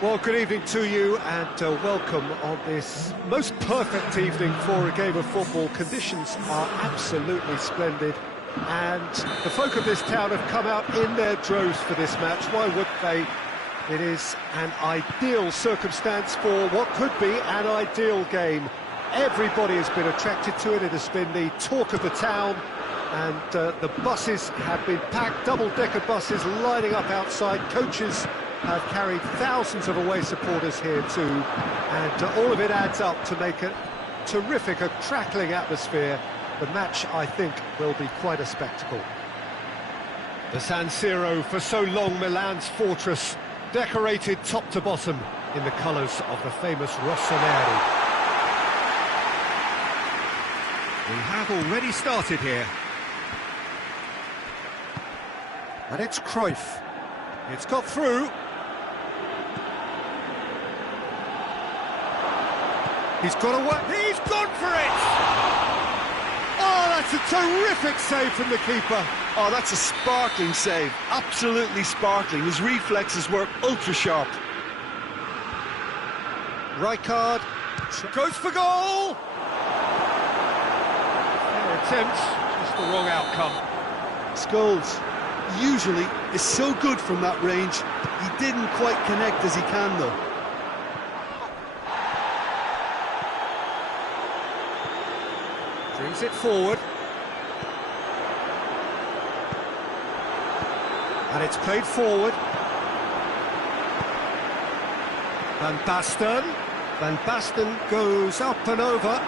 Well, good evening to you and welcome on this most perfect evening for a game of football. Conditions are absolutely splendid and the folk of this town have come out in their droves for this match. Why would they? It is an ideal circumstance for what could be an ideal game. Everybody has been attracted to it. It has been the talk of the town, and the buses have been packed, double-decker buses lining up outside. Coaches have carried thousands of away supporters here too, and all of it adds up to make a terrific, a crackling atmosphere. The match, I think, will be quite a spectacle. The San Siro, for so long Milan's fortress, decorated top to bottom in the colours of the famous Rossoneri. We have already started here. And it's Cruyff. It's got through. He's got away. He's gone for it! Oh, that's a terrific save from the keeper. Oh, that's a sparkling save. Absolutely sparkling. His reflexes were ultra-sharp. Rijkaard goes for goal! Fair attempt, just the wrong outcome. Scholes usually is so good from that range. He didn't quite connect as he can, though. Brings it forward. And it's played forward. Van Basten. Van Basten goes up and over.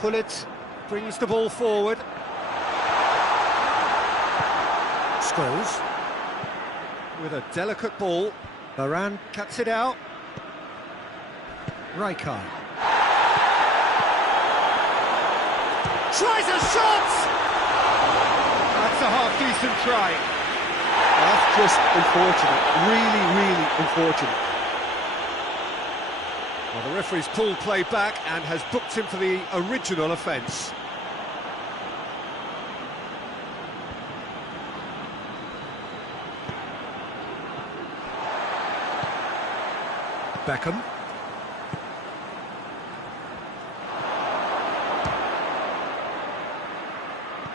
Pullet brings the ball forward. Scholes with a delicate ball. Varane cuts it out. Rijkaard tries a shot! That's a half-decent try. That's just unfortunate. Really unfortunate. Well, the referee's pulled play back and has booked him for the original offence. Beckham.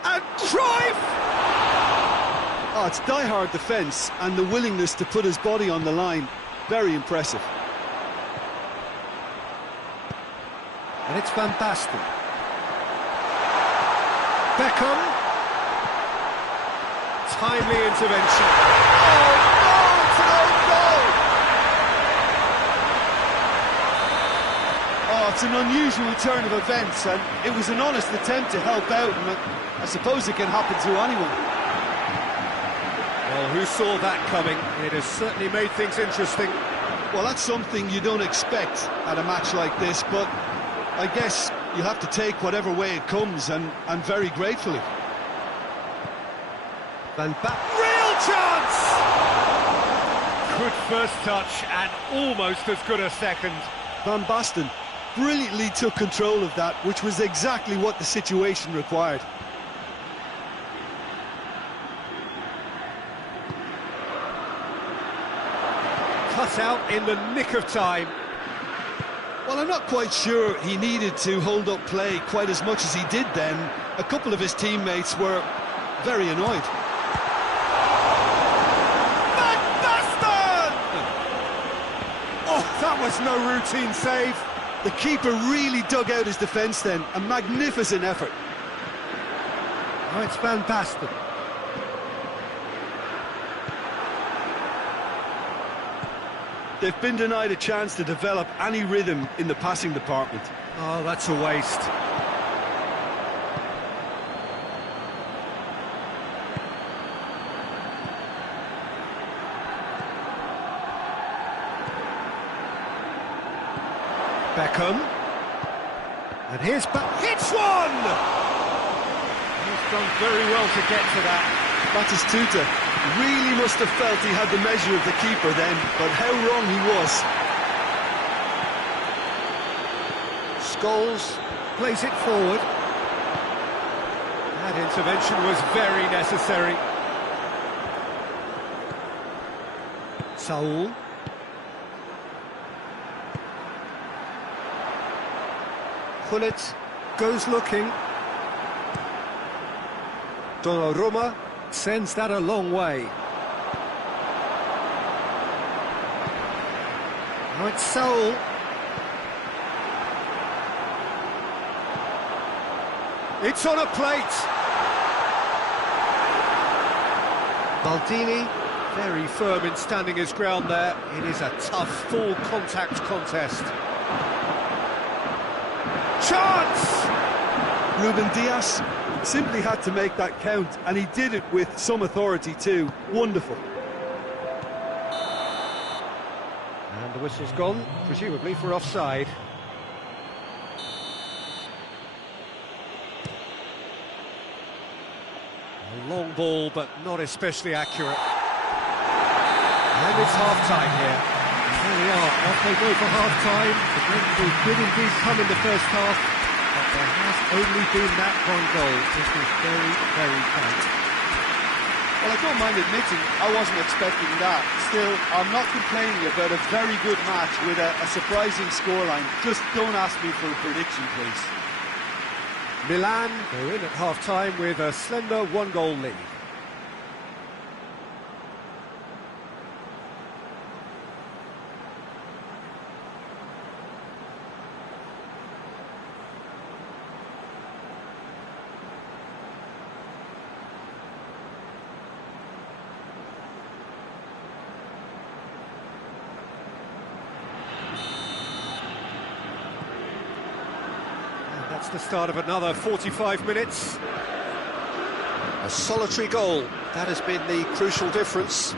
And Cruyff! Oh, it's die-hard defence and the willingness to put his body on the line. Very impressive. And it's Van Basten. Beckham. Timely intervention. Oh, no, it's an own goal! Oh, it's an unusual turn of events, and it was an honest attempt to help out, and I suppose it can happen to anyone. Well, who saw that coming? It has certainly made things interesting. Well, that's something you don't expect at a match like this, but I guess you have to take whatever way it comes, and very gratefully. Van Basten. Real chance! Good first touch and almost as good a second. Van Basten brilliantly took control of that, which was exactly what the situation required. Cut out in the nick of time. Well, I'm not quite sure he needed to hold up play quite as much as he did then. A couple of his teammates were very annoyed. Van Basten! Oh, that was no routine save. The keeper really dug out his defence then. A magnificent effort. Oh, it's Van Basten. They've been denied a chance to develop any rhythm in the passing department. Oh, that's a waste. Beckham. And here's hits one! He's done very well to get to that. Batistuta really must have felt he had the measure of the keeper then, but how wrong he was. Scholes plays it forward. That intervention was very necessary. Saul. Gullit goes looking. Donnarumma sends that a long way. Now it's Saul. It's on a plate. Maldini, very firm in standing his ground there. It is a tough, full contact contest. Chance! Ruben Dias simply had to make that count, and he did it with some authority too. Wonderful. And the whistle's gone, presumably for offside. A long ball, but not especially accurate. And it's half-time here. There we are, off they go for half-time. The breakthrough did indeed come in the first half, but there has only been that one goal. This was very, very tight. Well, I don't mind admitting I wasn't expecting that. Still, I'm not complaining about a very good match with a surprising scoreline. Just don't ask me for a prediction, please. Milan, they're in at half-time with a slender one-goal lead. That's the start of another 45 minutes. A solitary goal, that has been the crucial difference.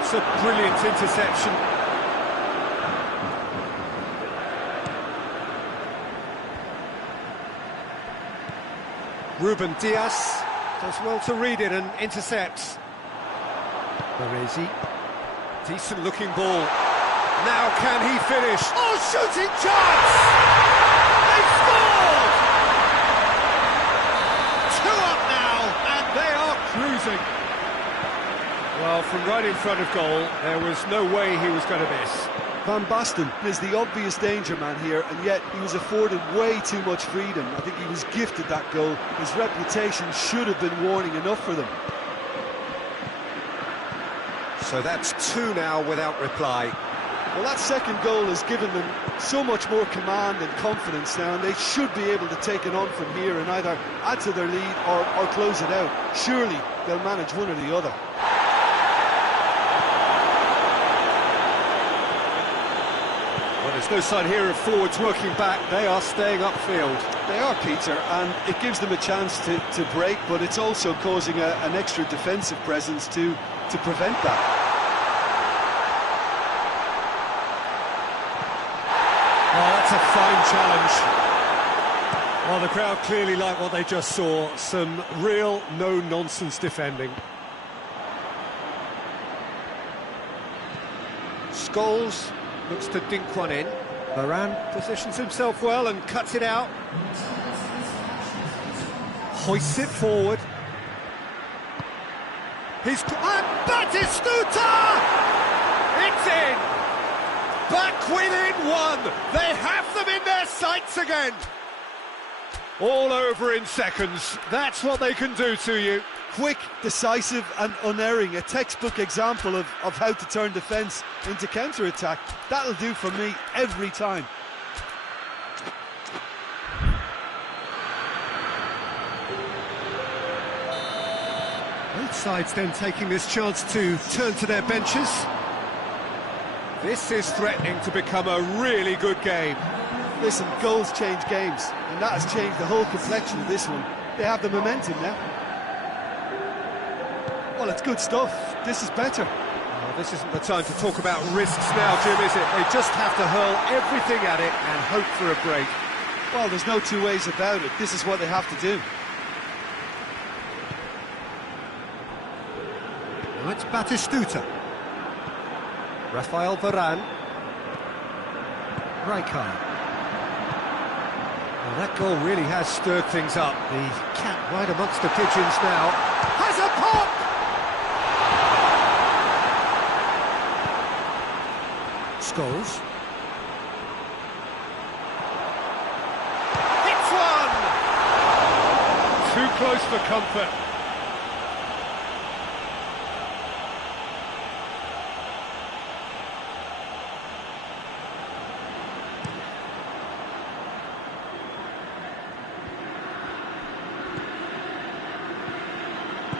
It's a brilliant interception. Ruben Dias does well to read it and intercepts. Baresi, decent looking ball. Now can he finish? Oh, shooting chance! They've scored! 2 up now, and they are cruising. Well, from right in front of goal, there was no way he was going to miss. Van Basten is the obvious danger man here, and yet he was afforded way too much freedom. I think he was gifted that goal. His reputation should have been warning enough for them. So that's 2 now without reply. Well, that second goal has given them so much more command and confidence now, and they should be able to take it on from here and either add to their lead or close it out. Surely they'll manage one or the other. Well, there's no sign here of forwards working back. They are staying upfield. They are, Peter, and it gives them a chance to break, but it's also causing an extra defensive presence to prevent that. Oh, that's a fine challenge. Well, the crowd clearly like what they just saw. Some real no-nonsense defending. Scholes looks to dink one in. Varane positions himself well and cuts it out. Hoists it forward. And Batistuta! It's in! Back within 1! They have them in their sights again! All over in seconds. That's what they can do to you. Quick, decisive and unerring. A textbook example of how to turn defence into counter-attack. That'll do for me every time. Both sides then taking this chance to turn to their benches. This is threatening to become a really good game. Listen, goals change games, and that has changed the whole complexion of this one. They have the momentum now. Well, it's good stuff. This is better. Well, this isn't the time to talk about risks now, Jim, is it? They just have to hurl everything at it and hope for a break. Well, there's no two ways about it. This is what they have to do. Now it's Batistuta. Rafael Varane. Rijkaard. Well, that goal really has stirred things up. The cat right amongst the pigeons now. Has a pop! Scholes. Hits one! Too close for comfort.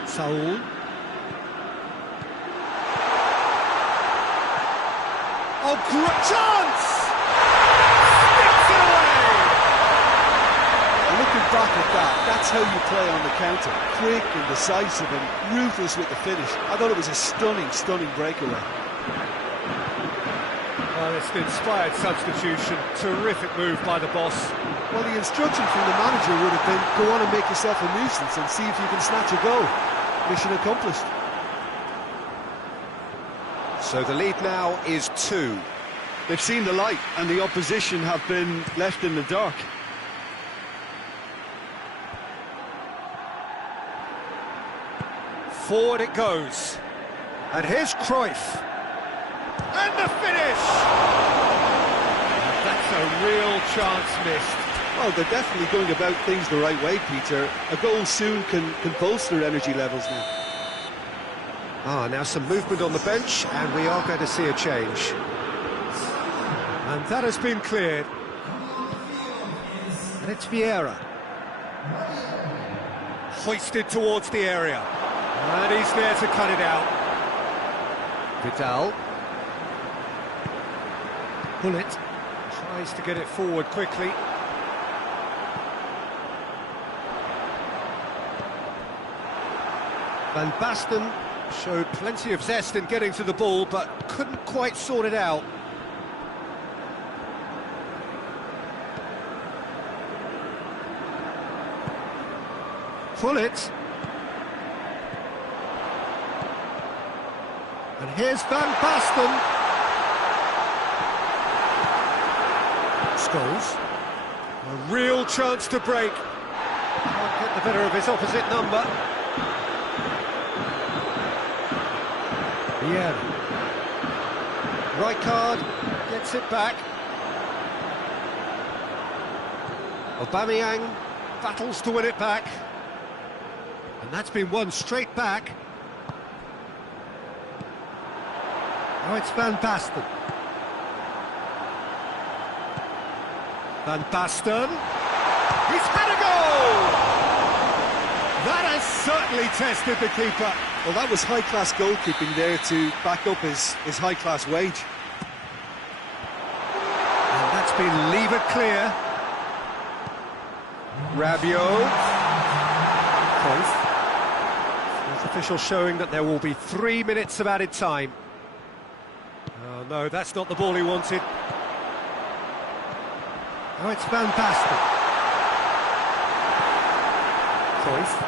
Saul. Oh, great chance! Sticks it away! Looking back at that, that's how you play on the counter. Quick and decisive and ruthless with the finish. I thought it was a stunning, stunning breakaway. Well, it's an inspired substitution. Terrific move by the boss. Well, the instruction from the manager would have been, go on and make yourself a nuisance and see if you can snatch a goal. Mission accomplished. So the lead now is 2. They've seen the light and the opposition have been left in the dark. Forward it goes. And here's Cruyff. And the finish! That's a real chance missed. Well, they're definitely going about things the right way, Peter. A goal soon can bolster energy levels now. Now some movement on the bench, and we are going to see a change. And that has been cleared. And it's Vieira. Hoisted towards the area. And he's there to cut it out. Vidal. Bullet tries to get it forward quickly. Van Basten showed plenty of zest in getting to the ball, but couldn't quite sort it out. Bullet. And here's Van Basten. Scholes. A real chance to break. Can't get the better of his opposite number. Yeah. Rijkaard gets it back. Aubameyang battles to win it back. And that's been won straight back. Now it's Van Basten. Van Basten. He's had a goal! That has certainly tested the keeper. Well, that was high-class goalkeeping there to back up his high-class wage. And that's been levered clear. Rabiot. Cruyff. There's official showing that there will be 3 minutes of added time. Oh, no, that's not the ball he wanted. Oh, it's Van Basten. Cruyff.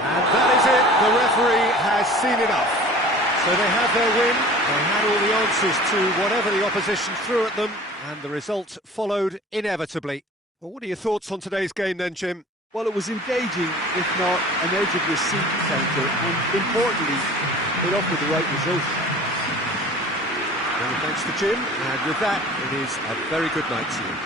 And that is it. The referee has seen enough. So they had their win. They had all the answers to whatever the opposition threw at them, and the result followed inevitably. Well, what are your thoughts on today's game then, Jim? Well, it was engaging, if not an edge of your seat counter, and importantly, it offered the right result. Well, thanks to Jim, and with that, it is a very good night to you.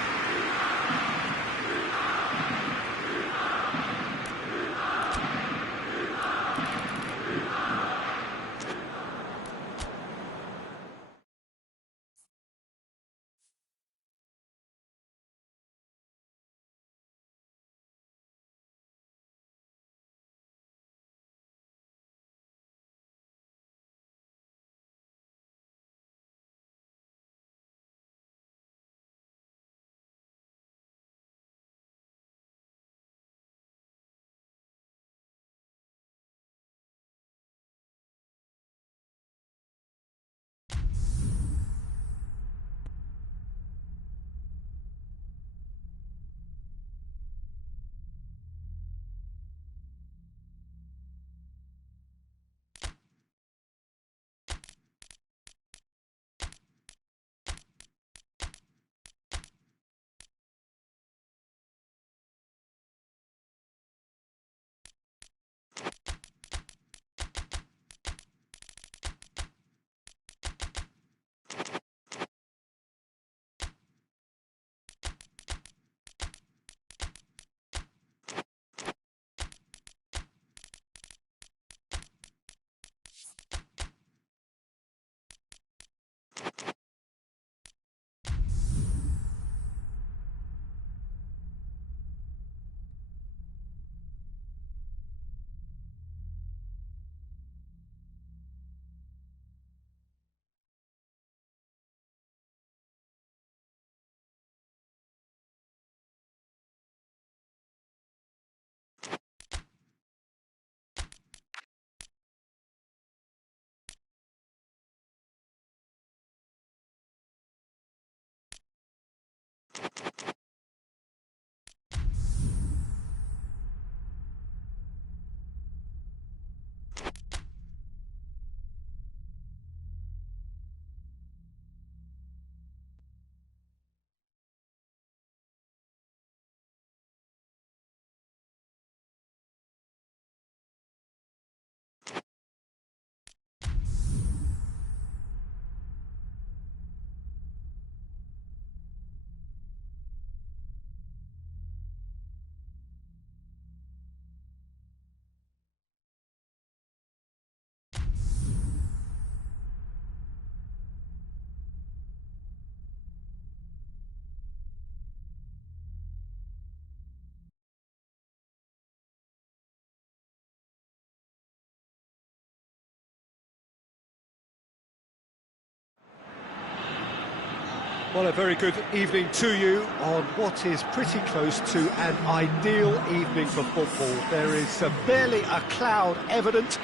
Well, a very good evening to you on what is pretty close to an ideal evening for football. There is barely a cloud evident.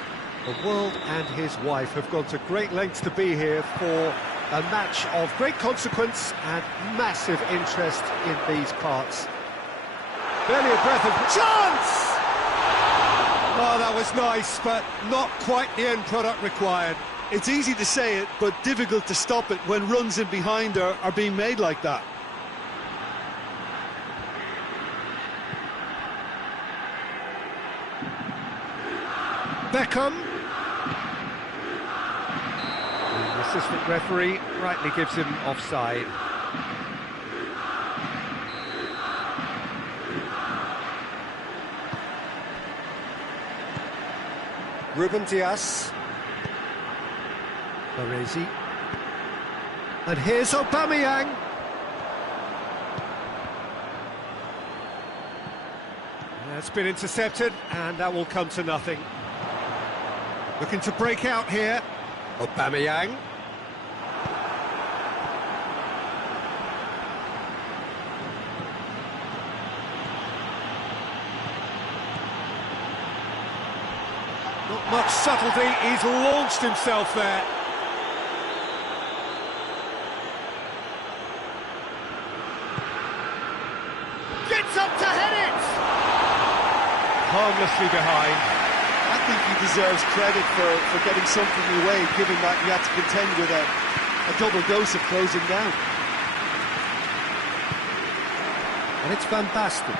The world and his wife have gone to great lengths to be here for a match of great consequence and massive interest in these parts. Barely a breath of chance! Oh, that was nice, but not quite the end product required. It's easy to say it, but difficult to stop it when runs in behind are being made like that. Beckham. The assistant referee rightly gives him offside. Ruben Dias. Baresi. And here's Aubameyang. That's been intercepted, and that will come to nothing. Looking to break out here. Aubameyang. Not much subtlety, he's launched himself there. Gets up to head it! Harmlessly behind. I think he deserves credit for getting something away, given that he had to contend with a double dose of closing down. And it's Van Basten.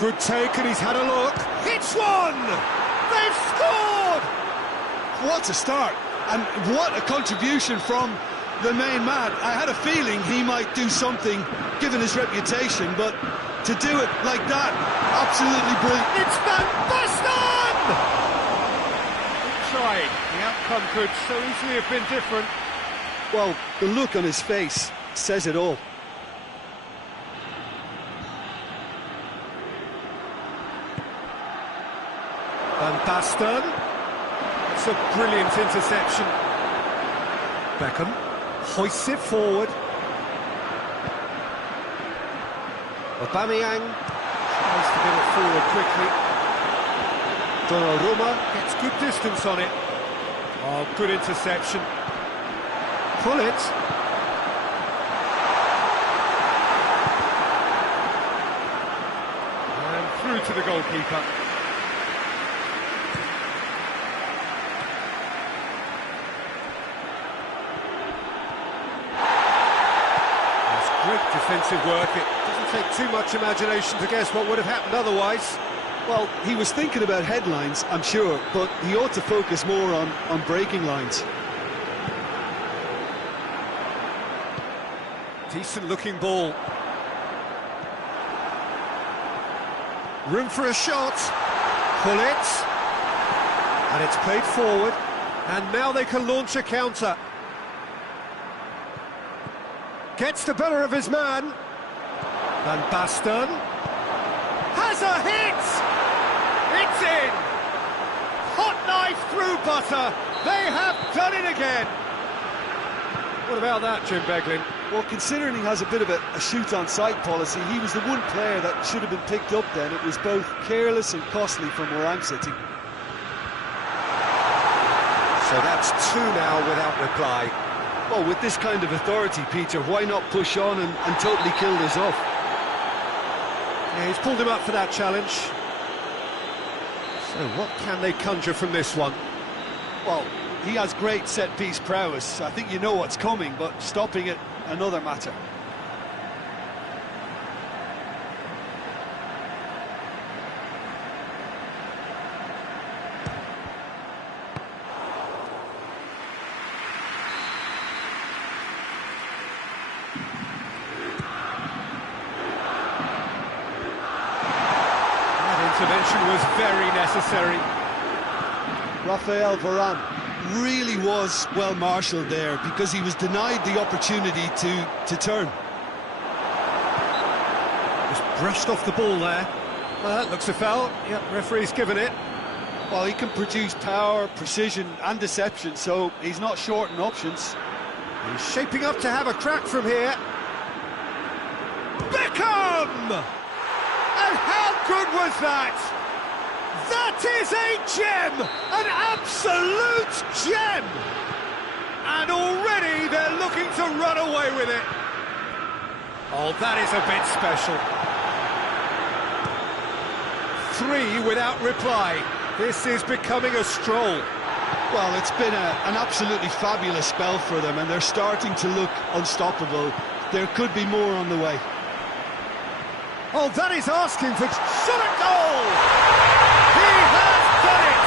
Good take, and he's had a look. Hits one! They've scored! What a start, and what a contribution from the main man. I had a feeling he might do something, given his reputation, but to do it like that, absolutely brilliant. It's Van Basten! Tried. The outcome could so easily have been different. Well, the look on his face says it all. Van Basten. It's a brilliant interception. Beckham hoists it forward. Aubameyang tries to get it forward quickly. Donnarumma gets good distance on it. Oh, good interception. Pull it. And through to the goalkeeper. Great defensive work. It doesn't take too much imagination to guess what would have happened otherwise. Well, he was thinking about headlines, I'm sure, but he ought to focus more on breaking lines. Decent looking ball. Room for a shot. Pull it. And it's played forward. And now they can launch a counter. Gets the better of his man. Van Basten has a hit! It's in! Hot knife through butter. They have done it again. What about that, Jim Beglin? Well, considering he has a bit of a shoot-on-sight policy, he was the one player that should have been picked up then. It was both careless and costly from where I'm sitting. So that's two now without reply. Well, with this kind of authority, Peter, why not push on and totally kill this off? Yeah, he's pulled him up for that challenge. So what can they conjure from this one? Well, he has great set-piece prowess. I think you know what's coming, but stopping it, another matter. Intervention was very necessary. Rafael Varane really was well marshalled there because he was denied the opportunity to turn. Just brushed off the ball there. Well, that looks a foul. Yep, referee's given it. Well, he can produce power, precision and deception, so he's not short in options. He's shaping up to have a crack from here. Beckham! And how good was that? That is a gem! An absolute gem! And already they're looking to run away with it. Oh, that is a bit special. 3 without reply. This is becoming a stroll. Well, it's been an absolutely fabulous spell for them, and they're starting to look unstoppable. There could be more on the way. Oh, that is asking for shot at goal! He has done it!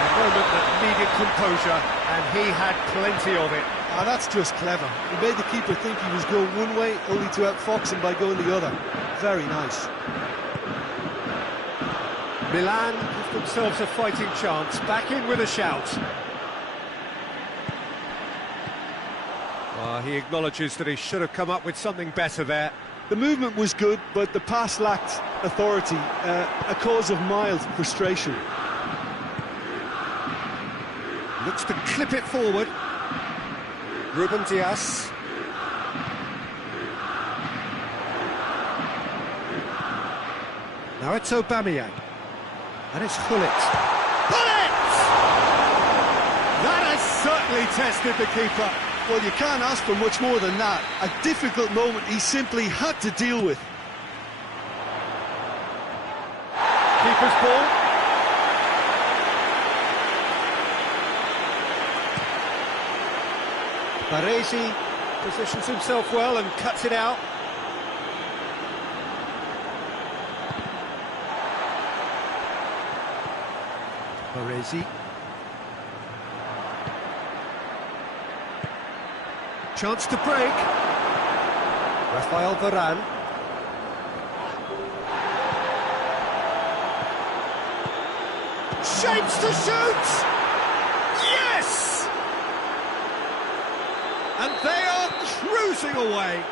A moment that needed composure, and he had plenty of it. Ah, that's just clever. He made the keeper think he was going one way, only to outfox him by going the other. Very nice. Milan give themselves a fighting chance, back in with a shout. He acknowledges that he should have come up with something better there. The movement was good, but the pass lacked authority, a cause of mild frustration. Looks to clip it forward. Ruben Dias. Now it's Aubameyang. And it's Gullit. Gullit! That has certainly tested the keeper. Well, you can't ask for much more than that. A difficult moment he simply had to deal with. Keeper's ball. Baresi positions himself well and cuts it out. Baresi. Chance to break. Rafael Varane. Shapes to shoot! Yes! And they are cruising away.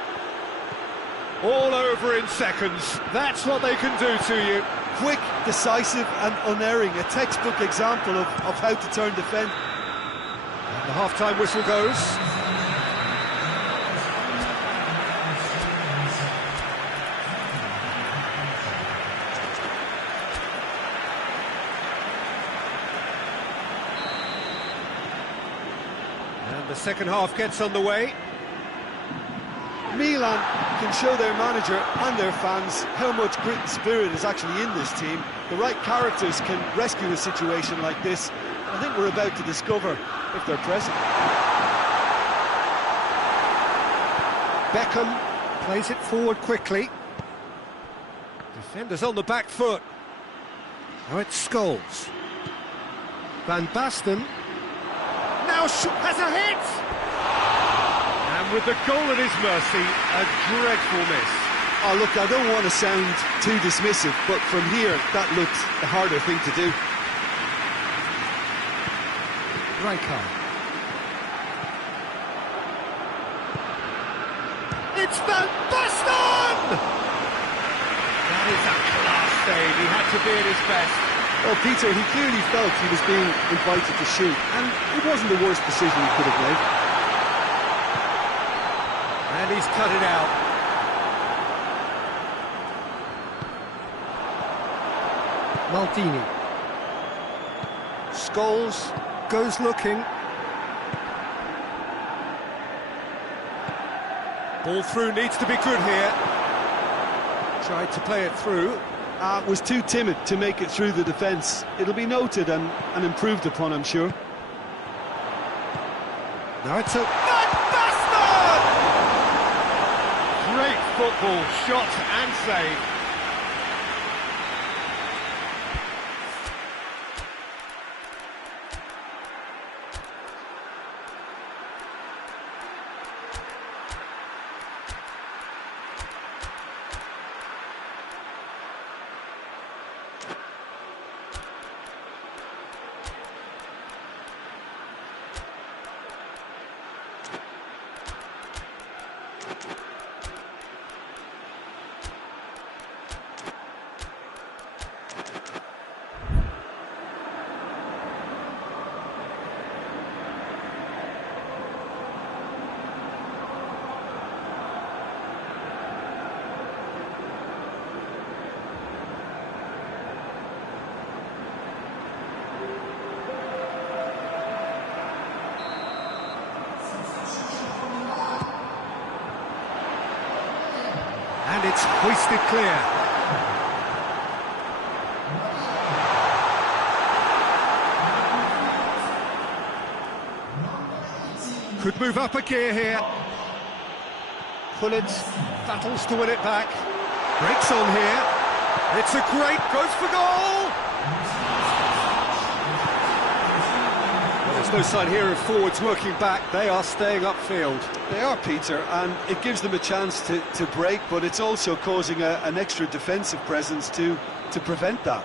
All over in seconds. That's what they can do to you. Quick, decisive and unerring. A textbook example of how to turn defence. And the half-time whistle goes. And the second half gets underway. Milan can show their manager and their fans how much grit and spirit is actually in this team. The right characters can rescue a situation like this. I think we're about to discover if they're present. Beckham plays it forward quickly. Defenders on the back foot. Now it's Scholes. Van Basten. Now has a hit! And with the goal at his mercy, a dreadful miss. Oh, look, I don't want to sound too dismissive, but from here, that looked the harder thing to do. Rijkaard. It's Van Basten! That is a class save. He had to be at his best. Well, Peter, he clearly felt he was being invited to shoot, and it wasn't the worst decision he could have made. And he's cut it out. Maldini. Scholes goes looking. Ball through needs to be good here. Tried to play it through. Was too timid to make it through the defence. It'll be noted and improved upon, I'm sure. Now it's a... Van Basten! Great football, shot and save. It's hoisted clear. Could move up a gear here. Pullet battles to win it back. Breaks on here. It's a great, goes for goal! Well, there's no sign here of forwards working back. They are staying upfield. They are, Peter, and it gives them a chance to break, but it's also causing an extra defensive presence to prevent that.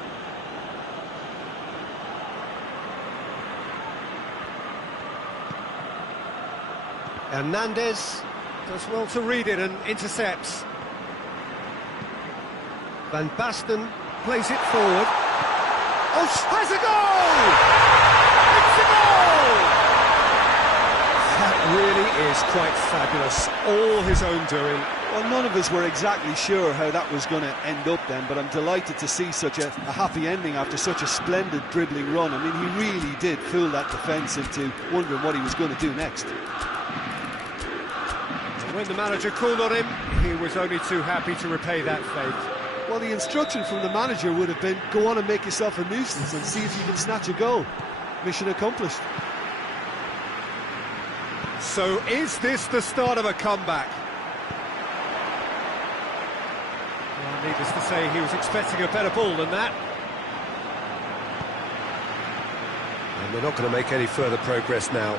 Hernandez does well to read it and intercepts. Van Basten plays it forward. Oh, has a goal! It's a goal! That really is quite fabulous. All his own doing. Well, none of us were exactly sure how that was going to end up then, but I'm delighted to see such a happy ending after such a splendid dribbling run. I mean, he really did fool that defence into wondering what he was going to do next. When the manager called on him, he was only too happy to repay that favour. Well, the instruction from the manager would have been, go on and make yourself a nuisance and see if you can snatch a goal. Mission accomplished. So is this the start of a comeback? Well, needless to say, he was expecting a better ball than that. And they're not going to make any further progress now.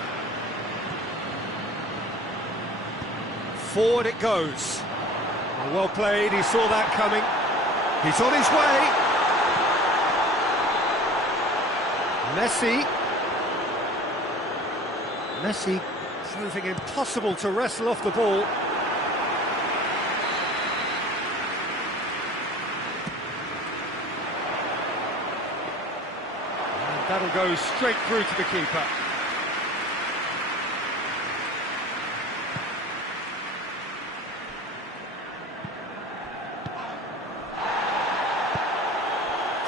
Forward it goes. Well played, he saw that coming. He's on his way. Messi proving impossible to wrestle off the ball. And that'll go straight through to the keeper.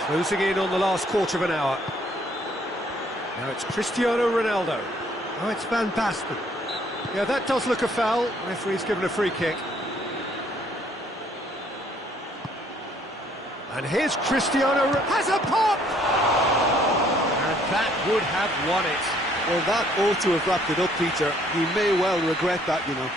Closing in on the last quarter of an hour. Now it's Cristiano Ronaldo. Oh, it's Van Basten. Yeah, that does look a foul. Referee's given a free kick. And here's Cristiano, has a pop! And that would have won it. Well, that ought to have wrapped it up, Peter. He may well regret that, you know.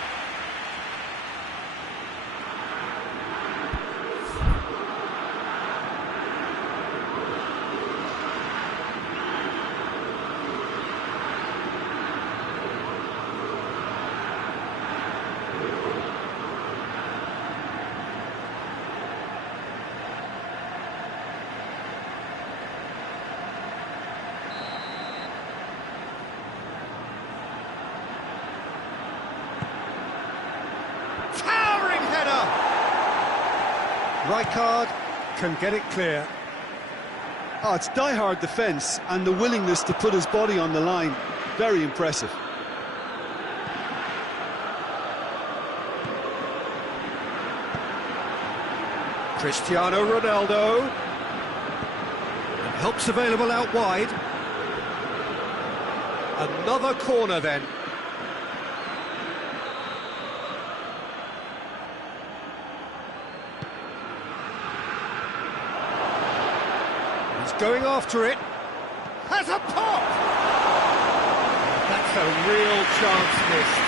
Rijkaard can get it clear. Oh, it's die-hard defence and the willingness to put his body on the line. Very impressive. Cristiano Ronaldo. And help's available out wide. Another corner then. Going after it, has a pop! That's a real chance missed.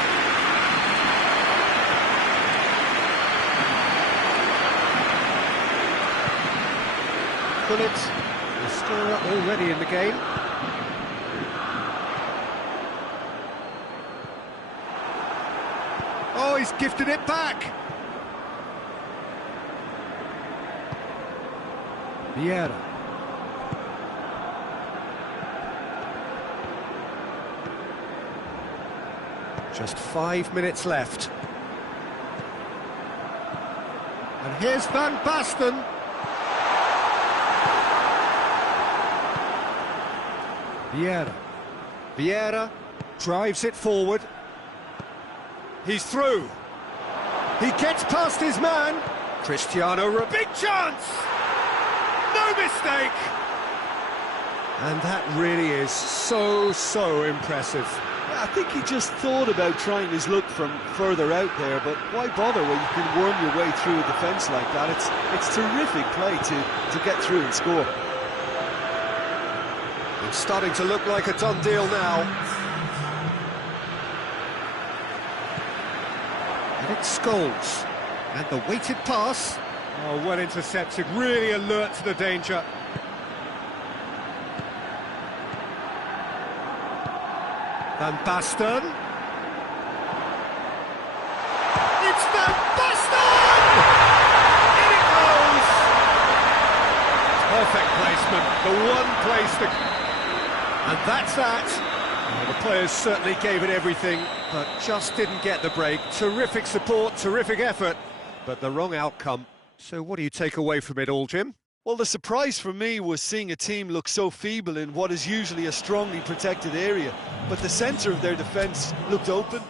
Pullet, the scorer already in the game. Oh, he's gifted it back! Vieira. Just 5 minutes left. And here's Van Basten. Vieira drives it forward. He's through. He gets past his man. Cristiano, big chance! No mistake! And that really is so impressive. I think he just thought about trying his luck from further out there, but why bother when you can worm your way through a defence like that? It's terrific play to get through and score. It's starting to look like a done deal now. And it's Scholes. And the weighted pass. Oh, well intercepted, really alert to the danger. Van Basten. It's Van Basten! In it goes! Perfect placement, the one place to... And that's that. Well, the players certainly gave it everything, but just didn't get the break. Terrific support, terrific effort, but the wrong outcome. So what do you take away from it all, Jim? Well, the surprise for me was seeing a team look so feeble in what is usually a strongly protected area, but the centre of their defence looked open.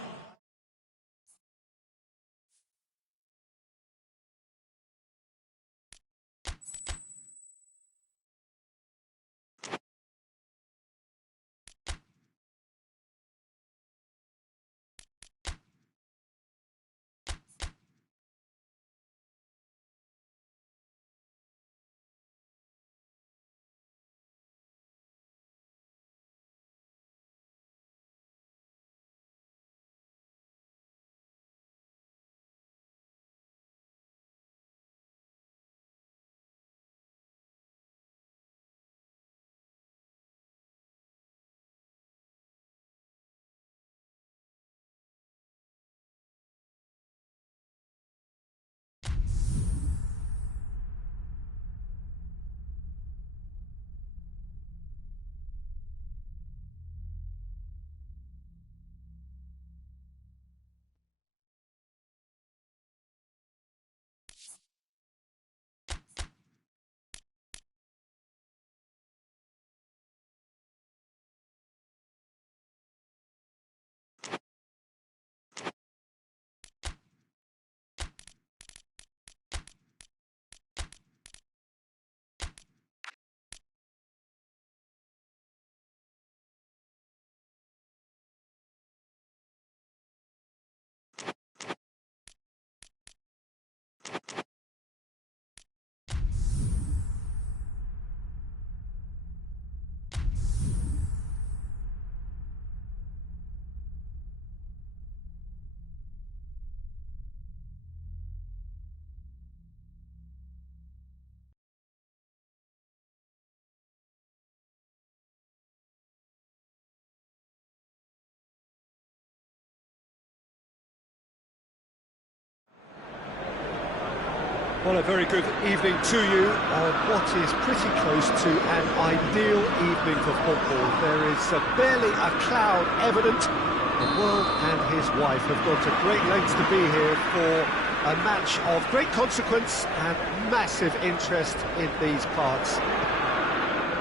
Well, a very good evening to you on what is pretty close to an ideal evening for football. There is barely a cloud evident. The world and his wife have gone to great lengths to be here for a match of great consequence and massive interest in these parts.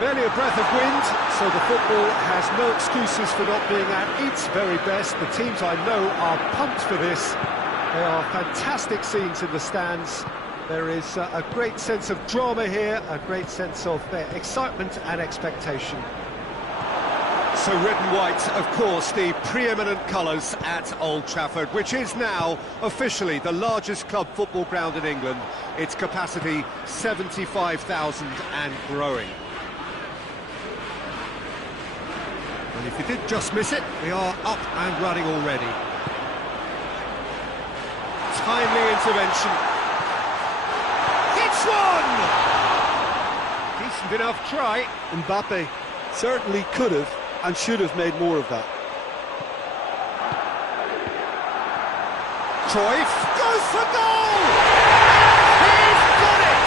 Barely a breath of wind, so the football has no excuses for not being at its very best. The teams I know are pumped for this. There are fantastic scenes in the stands. There is a great sense of drama here, a great sense of excitement and expectation. So red and white, of course, the preeminent colours at Old Trafford, which is now officially the largest club football ground in England. Its capacity 75,000 and growing. And if you did just miss it, we are up and running already. Timely intervention. It's one! Decent enough try. Mbappe certainly could have and should have made more of that. Cruyff goes for goal! He's got it!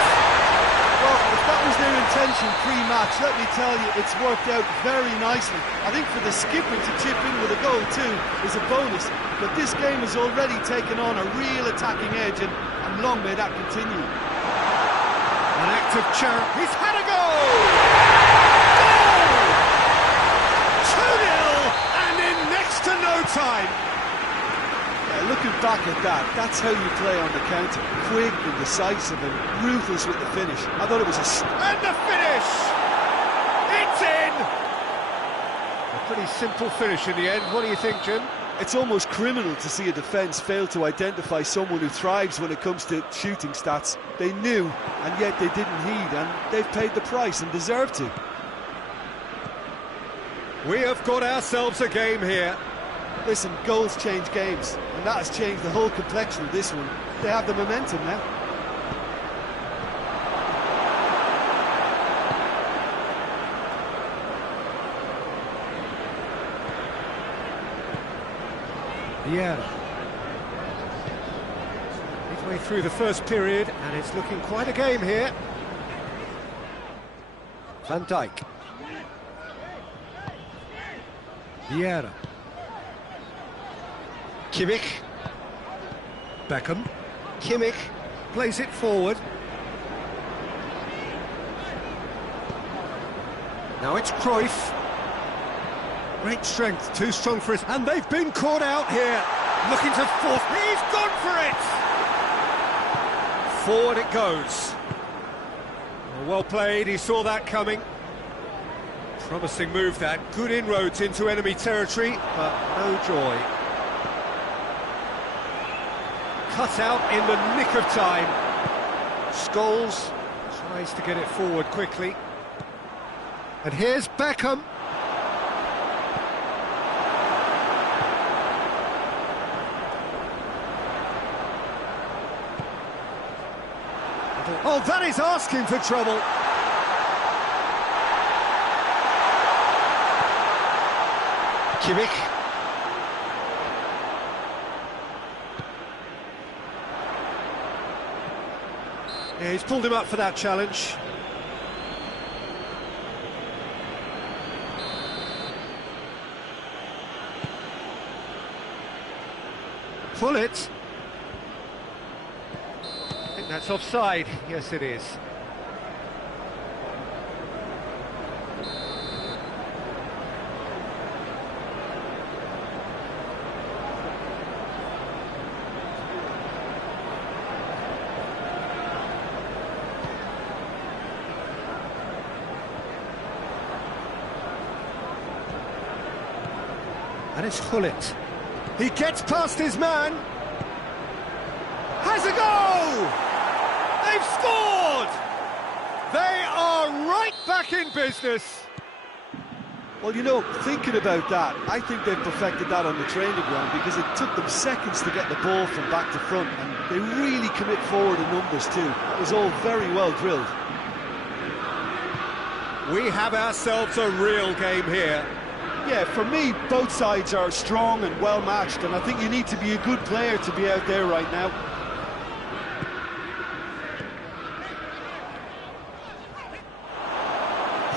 Well, if that was their intention pre-match, let me tell you, it's worked out very nicely. I think for the skipper to chip in with a goal too is a bonus, but this game has already taken on a real attacking edge, and long may that continue. An act of charity. He's had a goal! Goal! 2-0 and in next to no time. Yeah, looking back at that, that's how you play on the counter. Quick and decisive and ruthless with the finish. I thought it was a... And the finish! It's in! The Pretty simple finish in the end. What do you think, Jim? It's almost criminal to see a defence fail to identify someone who thrives when it comes to shooting stats. They knew, and yet they didn't heed, and they've paid the price and deserve to. We have got ourselves a game here. Listen, goals change games, and that has changed the whole complexion of this one. They have the momentum now. Yeah. Midway through the first period, and it's looking quite a game here. Van Dijk. Vieira. Kimmich. Beckham. Kimmich plays it forward. Now it's Cruyff. Great strength, too strong for us, and they've been caught out here. Looking to force, he's gone for it! Forward it goes. Well played, he saw that coming. Promising move that, good inroads into enemy territory, but no joy. Cut out in the nick of time. Scholes tries to get it forward quickly. And here's Beckham. Oh, that is asking for trouble. Kimmich. Yeah, he's pulled him up for that challenge. Pull it. I think that's offside. Yes, it is. And it's Hullet. He gets past his man. Has a go! They've scored! They are right back in business. Well, you know, thinking about that, I think they've perfected that on the training ground because it took them seconds to get the ball from back to front, and they really commit forward in numbers too. It was all very well drilled. We have ourselves a real game here. Yeah, for me, both sides are strong and well matched, and I think you need to be a good player to be out there right now.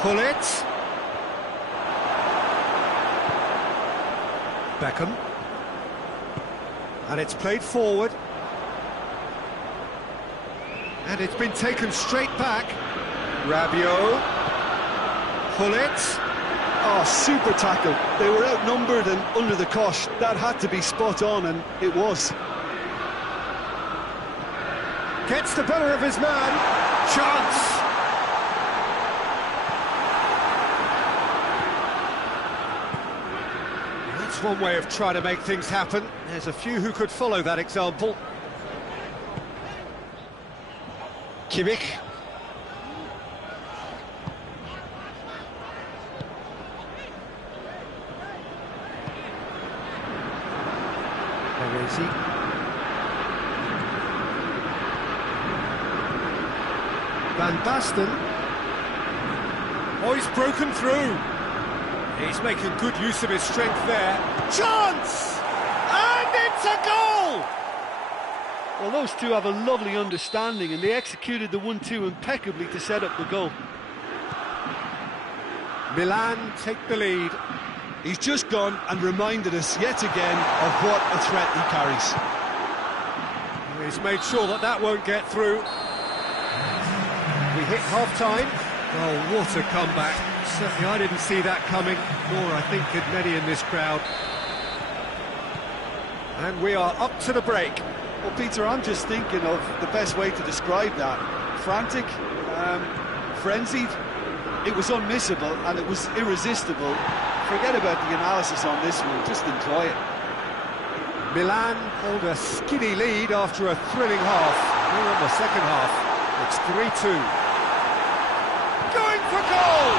Pull it. Beckham. And it's played forward. And it's been taken straight back. Rabiot. Pull it. Oh, super tackle. They were outnumbered and under the cosh. That had to be spot on, and it was. Gets the better of his man. Chance. That's one way of trying to make things happen. There's a few who could follow that example. Kimmich. Van Basten. Oh, he's broken through. He's making good use of his strength there. Chance! And it's a goal! Well, those two have a lovely understanding, and they executed the 1-2 impeccably to set up the goal. Milan take the lead. He's just gone and reminded us yet again of what a threat he carries. He's made sure that that won't get through. We hit half-time. Oh, what a comeback. Certainly I didn't see that coming, nor I think did many in this crowd. And we are up to the break. Well, Peter, I'm just thinking of the best way to describe that. Frantic, frenzied. It was unmissable and it was irresistible. Forget about the analysis on this one, just enjoy it. Milan hold a skinny lead after a thrilling half. We're on the second half. It's 3-2. Going for goal!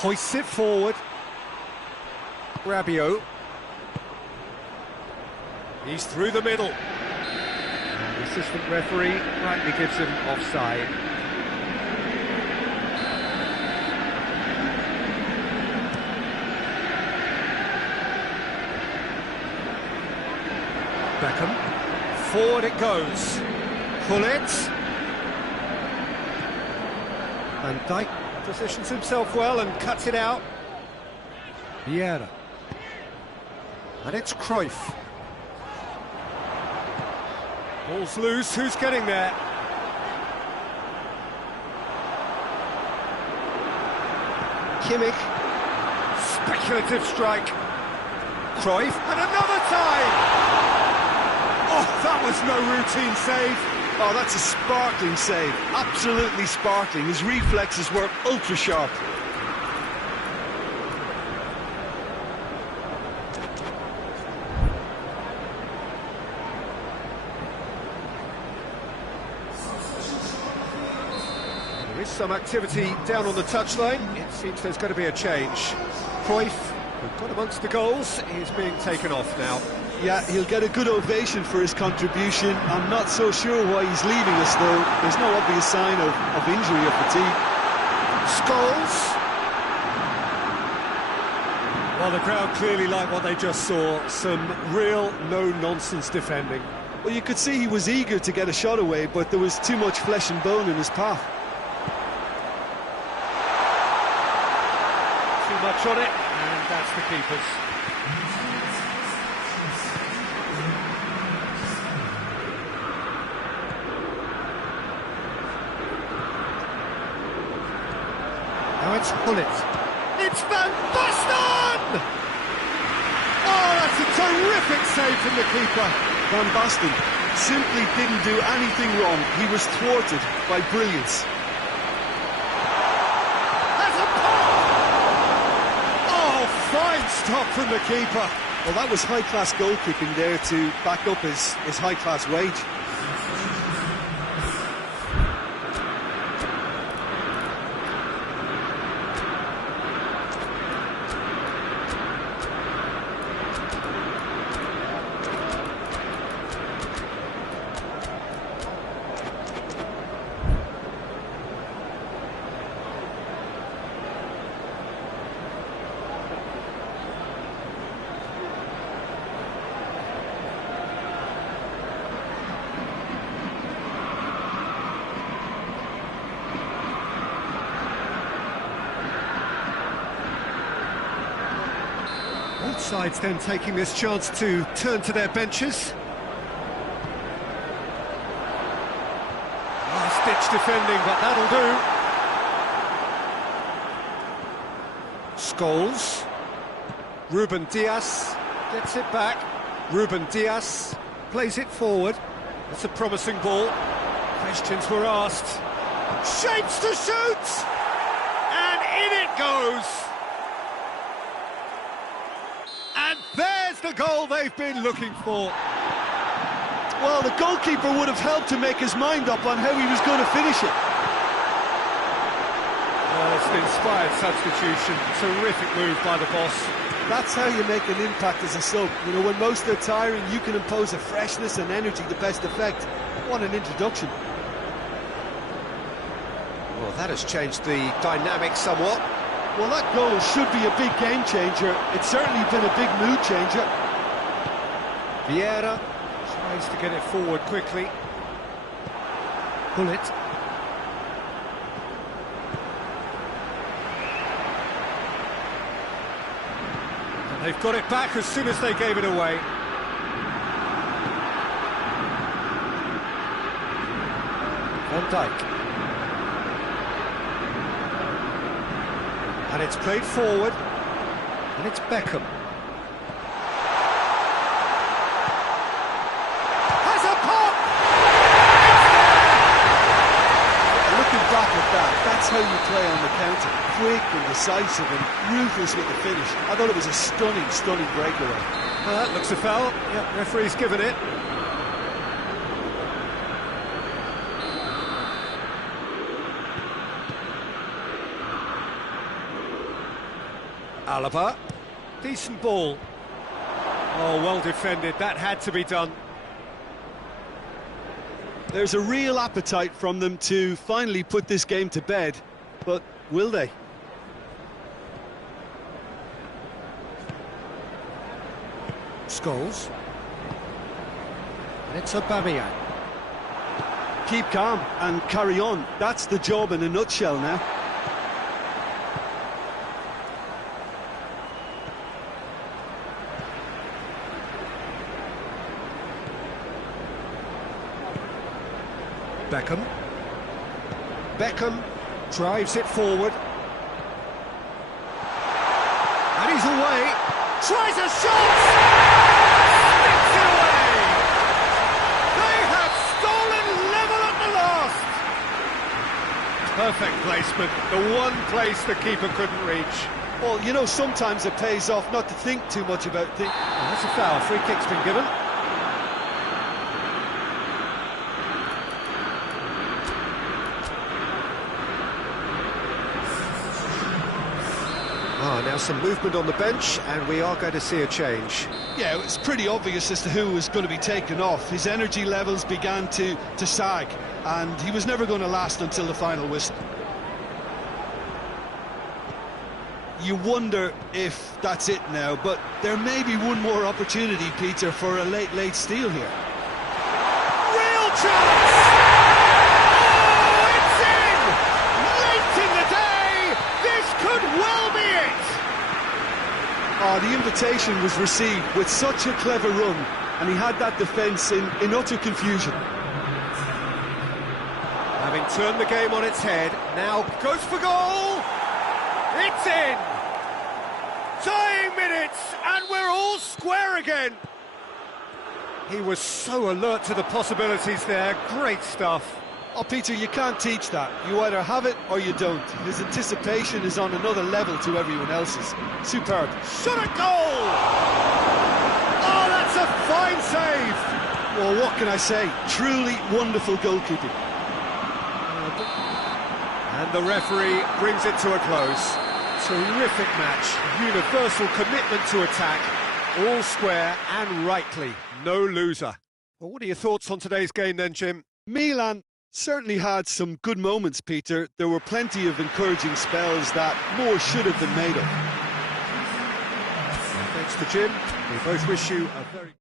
Hoists it forward. Rabiot. He's through the middle. The assistant referee rightly gives him offside. Beckham. Forward it goes. Pull it. Van Dijk positions himself well and cuts it out. Vieira. And it's Cruyff. Ball's loose, who's getting there? Kimmich. Speculative strike. Cruyff, and another time! Oh, that was no routine save. Oh, that's a sparkling save. Absolutely sparkling. His reflexes were ultra sharp. There is some activity down on the touchline. It seems there's going to be a change. Cruyff, who got amongst the goals, is being taken off now. Yeah, he'll get a good ovation for his contribution. I'm not so sure why he's leaving us, though. There's no obvious sign of injury or fatigue. Scholes. Well, the crowd clearly like what they just saw. Some real no-nonsense defending. Well, you could see he was eager to get a shot away, but there was too much flesh and bone in his path. Too much on it, and that's the keeper's. Now it's Hullet. It's Van Basten! Oh, that's a terrific save from the keeper. Van Basten simply didn't do anything wrong. He was thwarted by brilliance. That's a pop! Oh, fine stop from the keeper. Well, that was high-class goal-kicking there to back up his high-class wage. Both sides then taking this chance to turn to their benches. Last-ditch defending, but that'll do. Scholes. Ruben Dias gets it back. Ruben Dias plays it forward. That's a promising ball. Questions were asked. Shapes to shoot! And in it goes! And there's the goal they've been looking for. Well, the goalkeeper would have helped to make his mind up on how he was going to finish it. Well, it's an inspired substitution. Terrific move by the boss. That's how you make an impact as a sub. You know, when most are tiring, you can impose a freshness and energy to best effect. What an introduction. Well, that has changed the dynamic somewhat. Well, that goal should be a big game changer. It's certainly been a big mood changer. Vieira tries to get it forward quickly. Pull it. And they've got it back as soon as they gave it away. Van Dijk. And it's played forward, and it's Beckham. Has a pop! Looking back at that, that's quick and decisive and ruthless with the finish. I thought it was a stunning, stunning breakaway. That looks a foul. Yep, referee's given it. Alaba. Decent ball. Oh, well defended. That had to be done. There's a real appetite from them to finally put this game to bed, but will they? Scholes. It's Aubameyang. Keep calm and carry on. That's the job in a nutshell now. Beckham drives it forward. And he's away. Tries a shot! Sticks it away! They have stolen level at the last! Perfect placement. The one place the keeper couldn't reach. Well, you know, sometimes it pays off not to think too much about things. Oh, that's a foul. Free kick's been given. Now some movement on the bench, and we are going to see a change. Yeah, it was pretty obvious as to who was going to be taken off. His energy levels began to sag, and he was never going to last until the final whistle. You wonder if that's it now, but there may be one more opportunity, Peter, for a late steal here. Real chance! Oh, it's in! Late in the day! This could well be it! Oh, the invitation was received with such a clever run, and he had that defence in utter confusion. Having turned the game on its head, now goes for goal! It's in! Tying minutes, and we're all square again! He was so alert to the possibilities there, great stuff. Oh, Peter, you can't teach that. You either have it or you don't. His anticipation is on another level to everyone else's. Superb. Shot at goal! Oh, that's a fine save! Well, what can I say? Truly wonderful goalkeeping. And the referee brings it to a close. Terrific match, universal commitment to attack, all square and rightly, no loser. Well, what are your thoughts on today's game then, Jim? Milan certainly had some good moments, Peter. There were plenty of encouraging spells that more should have been made of. Thanks to Jim. We both wish you a very...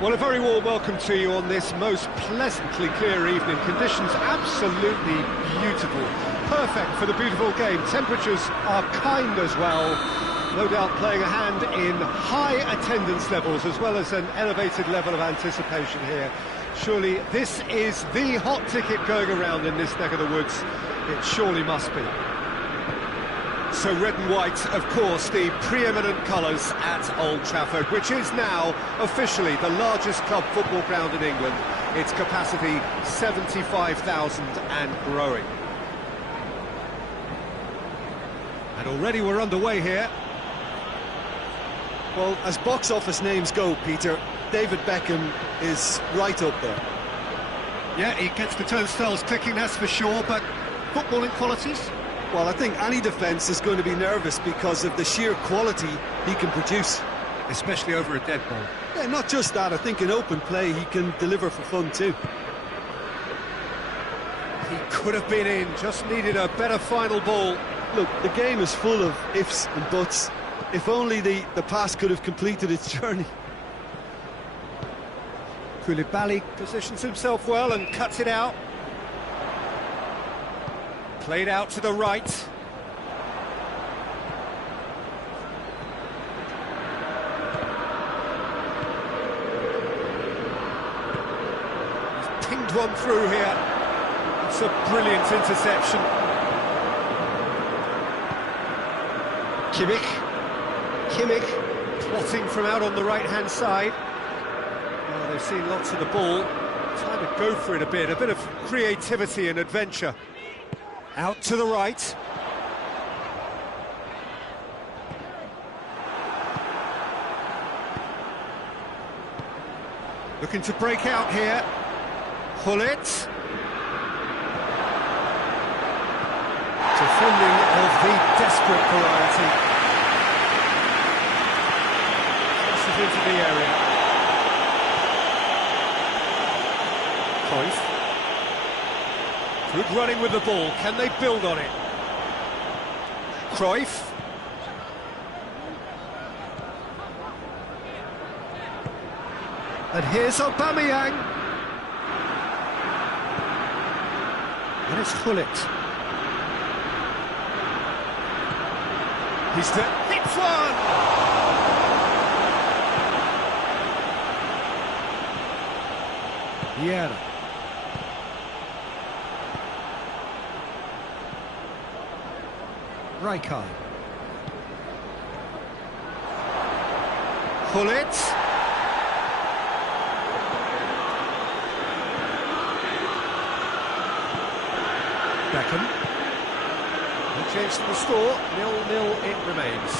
Well, a very warm welcome to you on this most pleasantly clear evening. Conditions absolutely beautiful. Perfect for the beautiful game. Temperatures are kind as well. No doubt playing a hand in high attendance levels as well as an elevated level of anticipation here. Surely this is the hot ticket going around in this neck of the woods. It surely must be. So red and white, of course, the preeminent colours at Old Trafford, which is now officially the largest club football ground in England. Its capacity 75,000 and growing. And already we're underway here. Well, as box office names go, Peter, David Beckham is right up there. Yeah, he gets the turnstiles clicking, that's for sure, but footballing qualities? Well, I think any defence is going to be nervous because of the sheer quality he can produce. Especially over a dead ball. Yeah, not just that, I think in open play he can deliver for fun too. He could have been in, just needed a better final ball. Look, the game is full of ifs and buts. If only the pass could have completed its journey. Koulibaly positions himself well and cuts it out. Played out to the right. He's pinged one through here. It's a brilliant interception. Kimmich plotting from out on the right-hand side. Oh, they've seen lots of the ball. Time to go for it a bit of creativity and adventure. Out to the right. Looking to break out here. Hullet. Defending of the desperate variety. Crosses into the area. Cruyff. Good running with the ball. Can they build on it? Cruyff. And here's Aubameyang. And it's Hullet. He's the hits one! Vieira. Rijkaard. Hullet. Beckham. No change to the score, 0-0 it remains.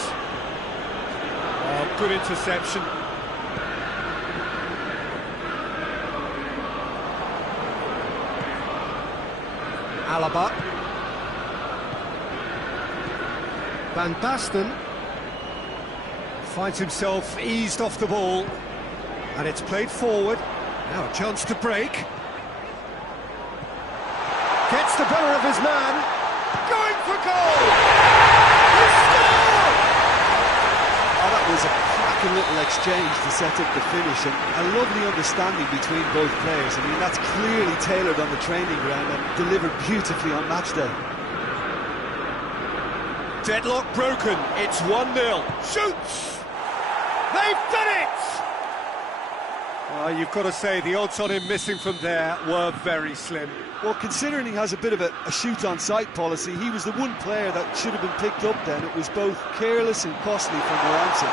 Oh, good interception. Alaba. Van Basten finds himself eased off the ball, and it's played forward. Now a chance to break. Gets the better of his man. Going for goal! He scored! Oh, that was a cracking little exchange to set up the finish, and a lovely understanding between both players. I mean, that's clearly tailored on the training ground and delivered beautifully on match day. Deadlock broken, it's 1-0. Shoots! They've done it! Well, you've got to say, the odds on him missing from there were very slim. Well, considering he has a bit of a shoot-on-sight policy, he was the one player that should have been picked up then. It was both careless and costly from their outset.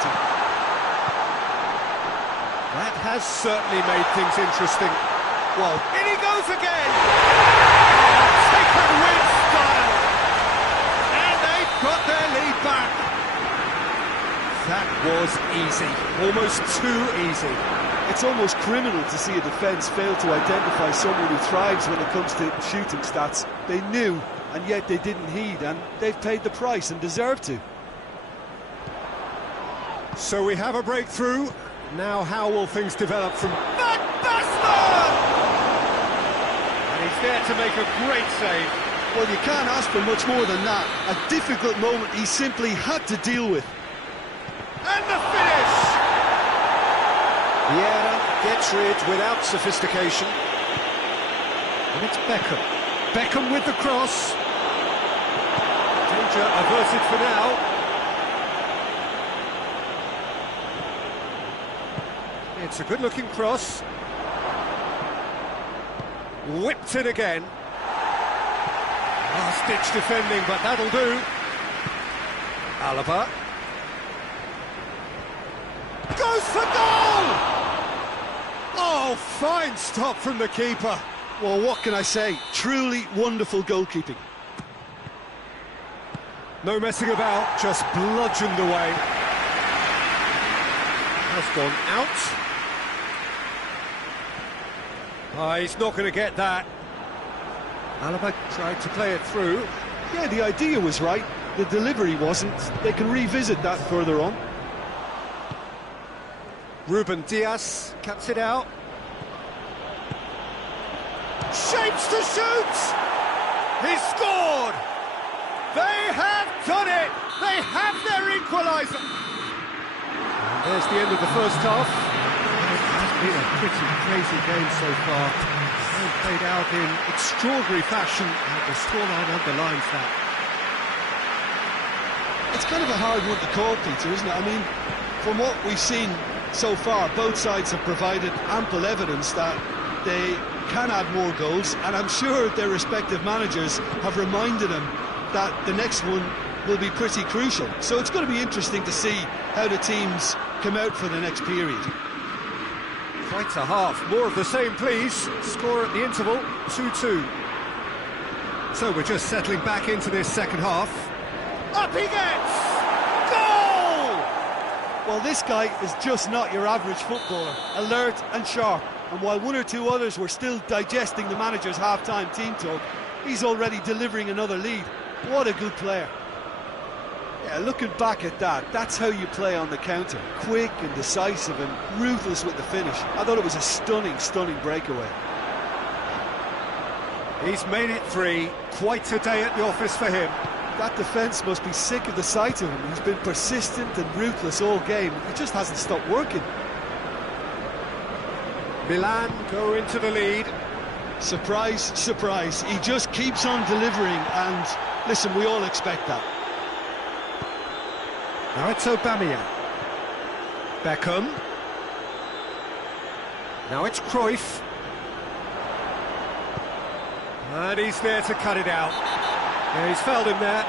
That has certainly made things interesting. Well, in he goes again! Taken with style! And they've got their lead back. That was easy, almost too easy. It's almost criminal to see a defence fail to identify someone who thrives when it comes to shooting stats. They knew, and yet they didn't heed, and they've paid the price and deserve to. So we have a breakthrough. Now how will things develop from Van Basten? And he's there to make a great save. Well, you can't ask for much more than that. A difficult moment he simply had to deal with. And the finish! Vieira gets rid without sophistication. And it's Beckham. Beckham with the cross. Danger averted for now. It's a good-looking cross. Whipped in again. Last-ditch defending, but that'll do. Alaba. Goes for goal! Oh, fine stop from the keeper. Well, what can I say? Truly wonderful goalkeeping. No messing about, just bludgeoned away. Has gone out. He's not going to get that. Alaba tried to play it through. Yeah, the idea was right. The delivery wasn't. They can revisit that further on. Ruben Diaz cuts it out. Shapes to shoot! He scored! They have done it! They have their equaliser! And there's the end of the first half. It has been a pretty crazy game so far. It's played out in extraordinary fashion, and the scoreline underlines that. It's kind of a hard one to call, Peter, isn't it? I mean, from what we've seen so far, both sides have provided ample evidence that they can add more goals, and I'm sure their respective managers have reminded them that the next one will be pretty crucial. So it's going to be interesting to see how the teams come out for the next period. Quite a half. More of the same, please. Score at the interval, 2-2. So we're just settling back into this second half. Up he gets! Goal! Well, this guy is just not your average footballer. Alert and sharp. And while one or two others were still digesting the manager's half-time team talk, he's already delivering another lead. What a good player. Yeah, looking back at that, that's how you play on the counter. Quick and decisive and ruthless with the finish. I thought it was a stunning, stunning breakaway. He's made it 3. Quite a day at the office for him. That defence must be sick of the sight of him. He's been persistent and ruthless all game. He just hasn't stopped working. Milan go into the lead. Surprise, surprise. He just keeps on delivering, and listen, we all expect that. Now it's Aubameyang. Beckham. Now it's Cruyff. And he's there to cut it out. Yeah, he's fouled him there.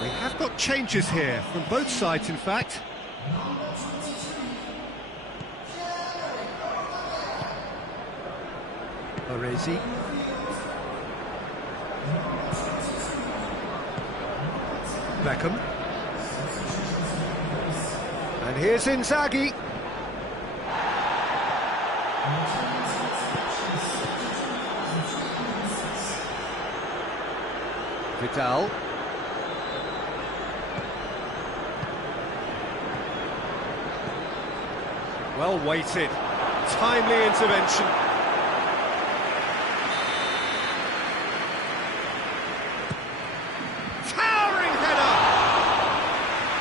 We have got changes here, from both sides in fact. Baresi. Beckham. And here's Inzaghi. Vidal. Well weighted, timely intervention. Towering header!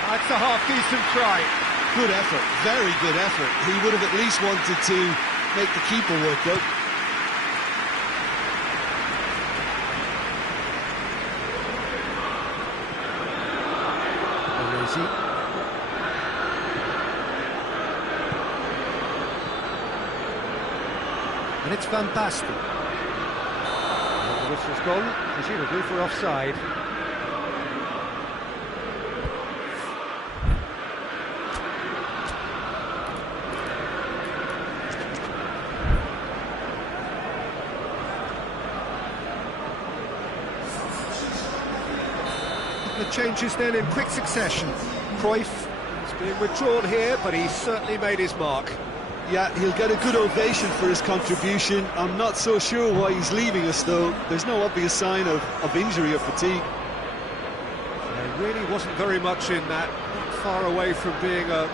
That's a half-decent try. Good effort, very good effort. He would have at least wanted to make the keeper work though. Baresi. And it's Van Basten. And the whistle's gone, presumably for offside. The changes then in quick succession. Cruyff has been withdrawn here, but he's certainly made his mark. Yeah, he'll get a good ovation for his contribution. I'm not so sure why he's leaving us, though. There's no obvious sign of injury or fatigue. There really wasn't very much in that, not far away from being a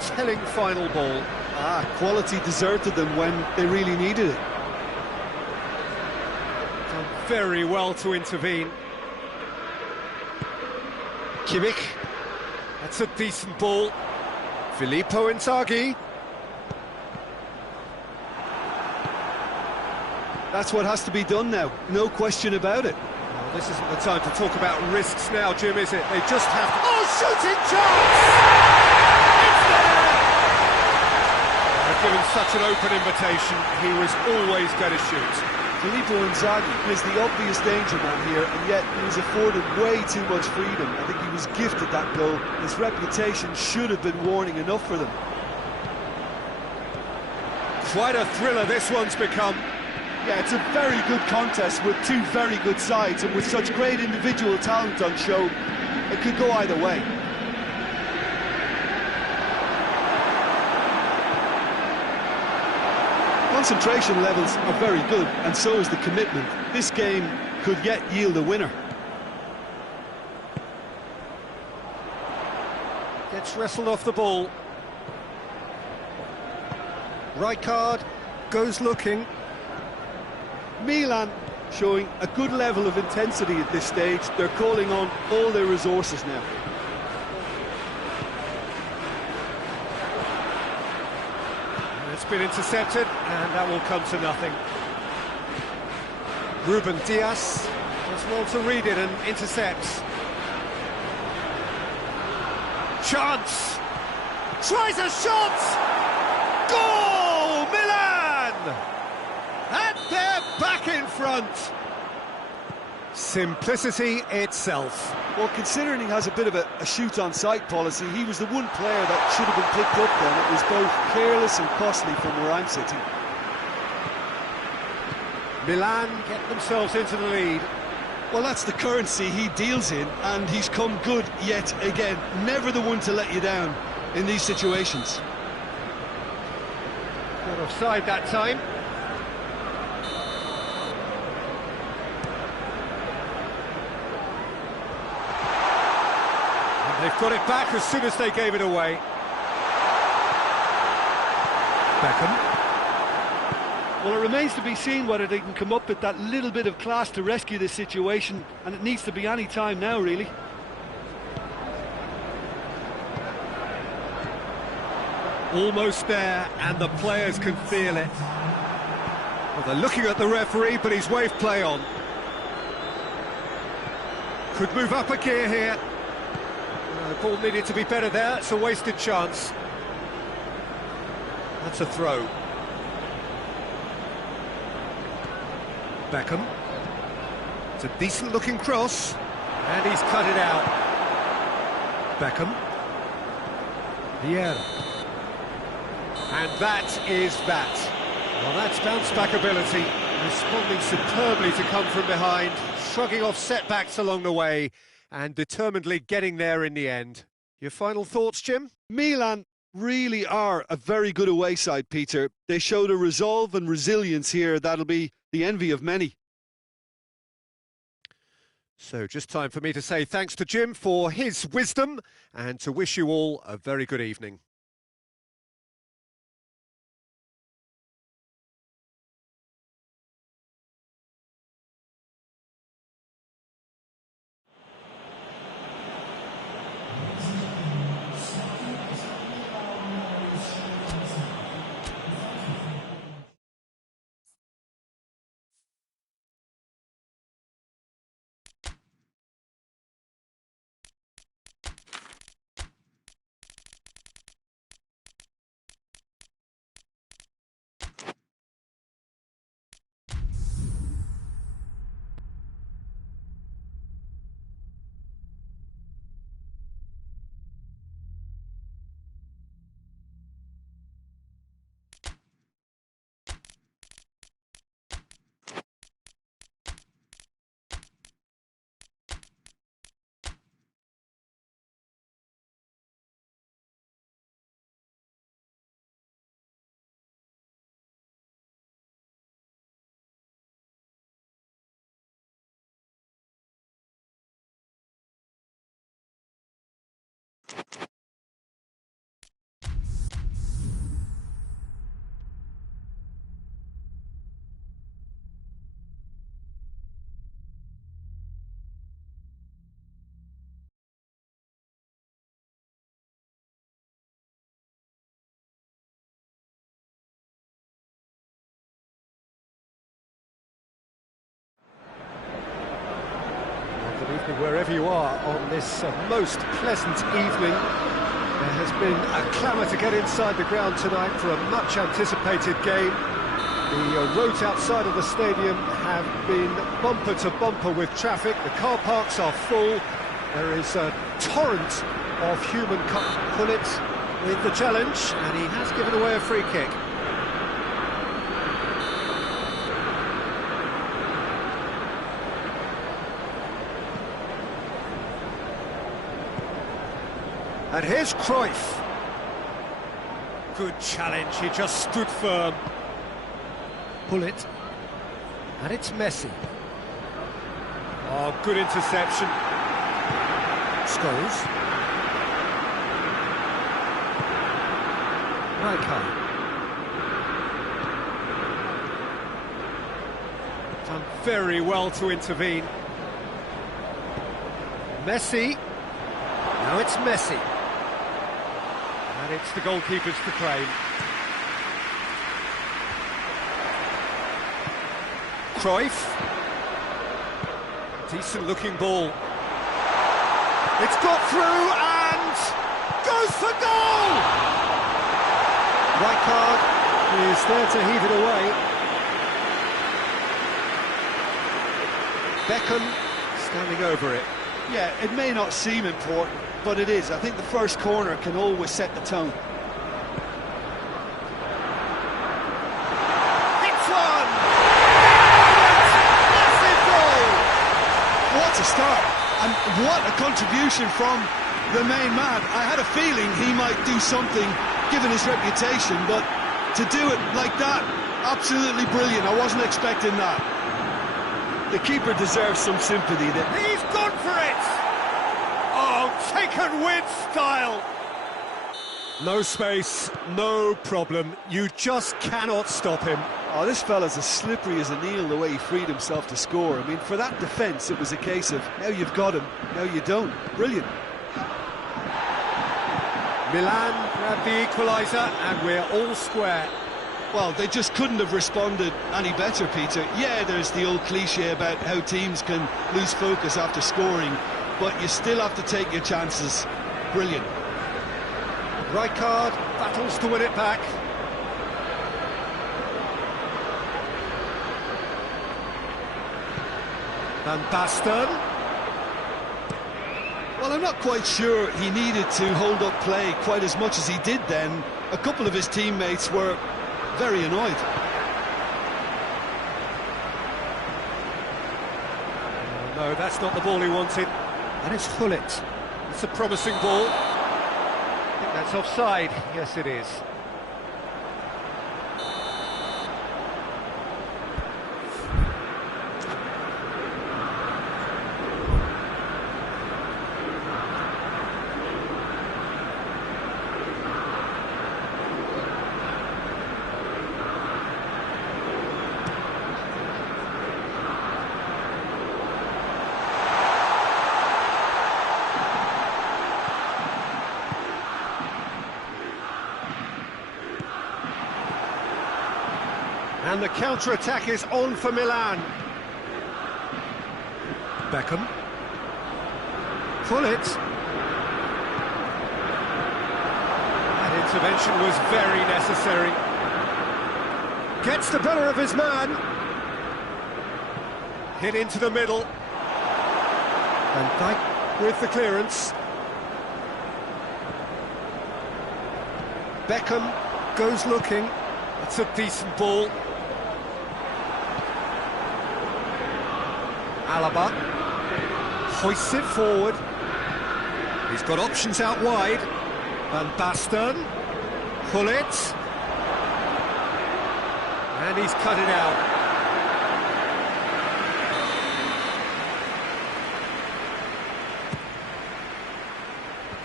telling final ball. Quality deserted them when they really needed it. Done very well to intervene. Kimmich. That's a decent ball. Filippo Inzaghi. That's what has to be done now, no question about it. Well, this isn't the time to talk about risks now, Jim, is it? They just have to... Oh, shooting chance! It's there! They've given such an open invitation, he was always going to shoot. Filippo Inzaghi is the obvious danger man here, and yet he was afforded way too much freedom. I think he was gifted that goal. His reputation should have been warning enough for them. Quite a thriller this one's become. Yeah, it's a very good contest with two very good sides, and with such great individual talent on show, it could go either way. Concentration levels are very good, and so is the commitment. This game could yet yield a winner. Gets wrestled off the ball. Rijkaard goes looking. Milan showing a good level of intensity at this stage. They're calling on all their resources now. It's been intercepted, and that will come to nothing. Ruben Dias does well to read it and intercepts. Chance! Tries a shot! Goal! Milan! And they're back in front! Simplicity itself. Well, considering he has a bit of a shoot-on-sight policy, he was the one player that should have been picked up then. It was both careless and costly from where I'm sitting. Milan get themselves into the lead. Well, that's the currency he deals in, and he's come good yet again. Never the one to let you down in these situations. Not offside that time. They've got it back as soon as they gave it away. Beckham. Well, it remains to be seen whether they can come up with that little bit of class to rescue this situation, and it needs to be any time now, really. Almost there, and the players can feel it. Well, they're looking at the referee, but he's waved play on. Could move up a gear here. The ball needed to be better there. It's a wasted chance. That's a throw. Beckham. It's a decent-looking cross, and he's cut it out. Beckham. Vieira. And that is that. Well, that's bounce-back ability, responding superbly to come from behind, shrugging off setbacks along the way, and determinedly getting there in the end. Your final thoughts, Jim? Milan really are a very good away side, Peter. They showed a resolve and resilience here that'll be the envy of many. So just time for me to say thanks to Jim for his wisdom and to wish you all a very good evening. Wherever you are on this most pleasant evening, there has been a clamour to get inside the ground tonight for a much-anticipated game. The roads outside of the stadium have been bumper to bumper with traffic. The car parks are full. There is a torrent of human bullets with the challenge, and he has given away a free kick. And here's Cruyff. Good challenge, he just stood firm. Pull it. And it's Messi. Oh, good interception. Scholes. Rijkaard. Done very well to intervene. Messi. Now it's Messi. And it's the goalkeeper's to claim. Cruyff. Decent looking ball. It's got through and goes for goal! Rijkaard is there to heave it away. Beckham standing over it. Yeah, it may not seem important, but it is. I think the first corner can always set the tone. Hits one! Massive goal! What a start, and what a contribution from the main man. I had a feeling he might do something, given his reputation, but to do it like that, absolutely brilliant. I wasn't expecting that. The keeper deserves some sympathy there. He's gone for it! Oh, taken with style! No space, no problem. You just cannot stop him. Oh, this fella's as slippery as an eel the way he freed himself to score. I mean, for that defence, it was a case of, now you've got him, now you don't. Brilliant. Milan grabbed the equaliser, and we're all square. Well, they just couldn't have responded any better, Peter. Yeah, there's the old cliche about how teams can lose focus after scoring, but you still have to take your chances. Brilliant. Rijkaard battles to win it back. Van Basten. Well, I'm not quite sure he needed to hold up play quite as much as he did then. A couple of his teammates were very annoyed. No, that's not the ball he wanted. And it's Hullet. It's a promising ball. I think that's offside. Yes, it is. And the counter-attack is on for Milan. Beckham. Hullet. That intervention was very necessary. Gets the better of his man. Hit into the middle. Van Dijk with the clearance. Beckham goes looking. It's a decent ball. Alaba hoists it forward. He's got options out wide. Van Basten. Hullet. And he's cut it out.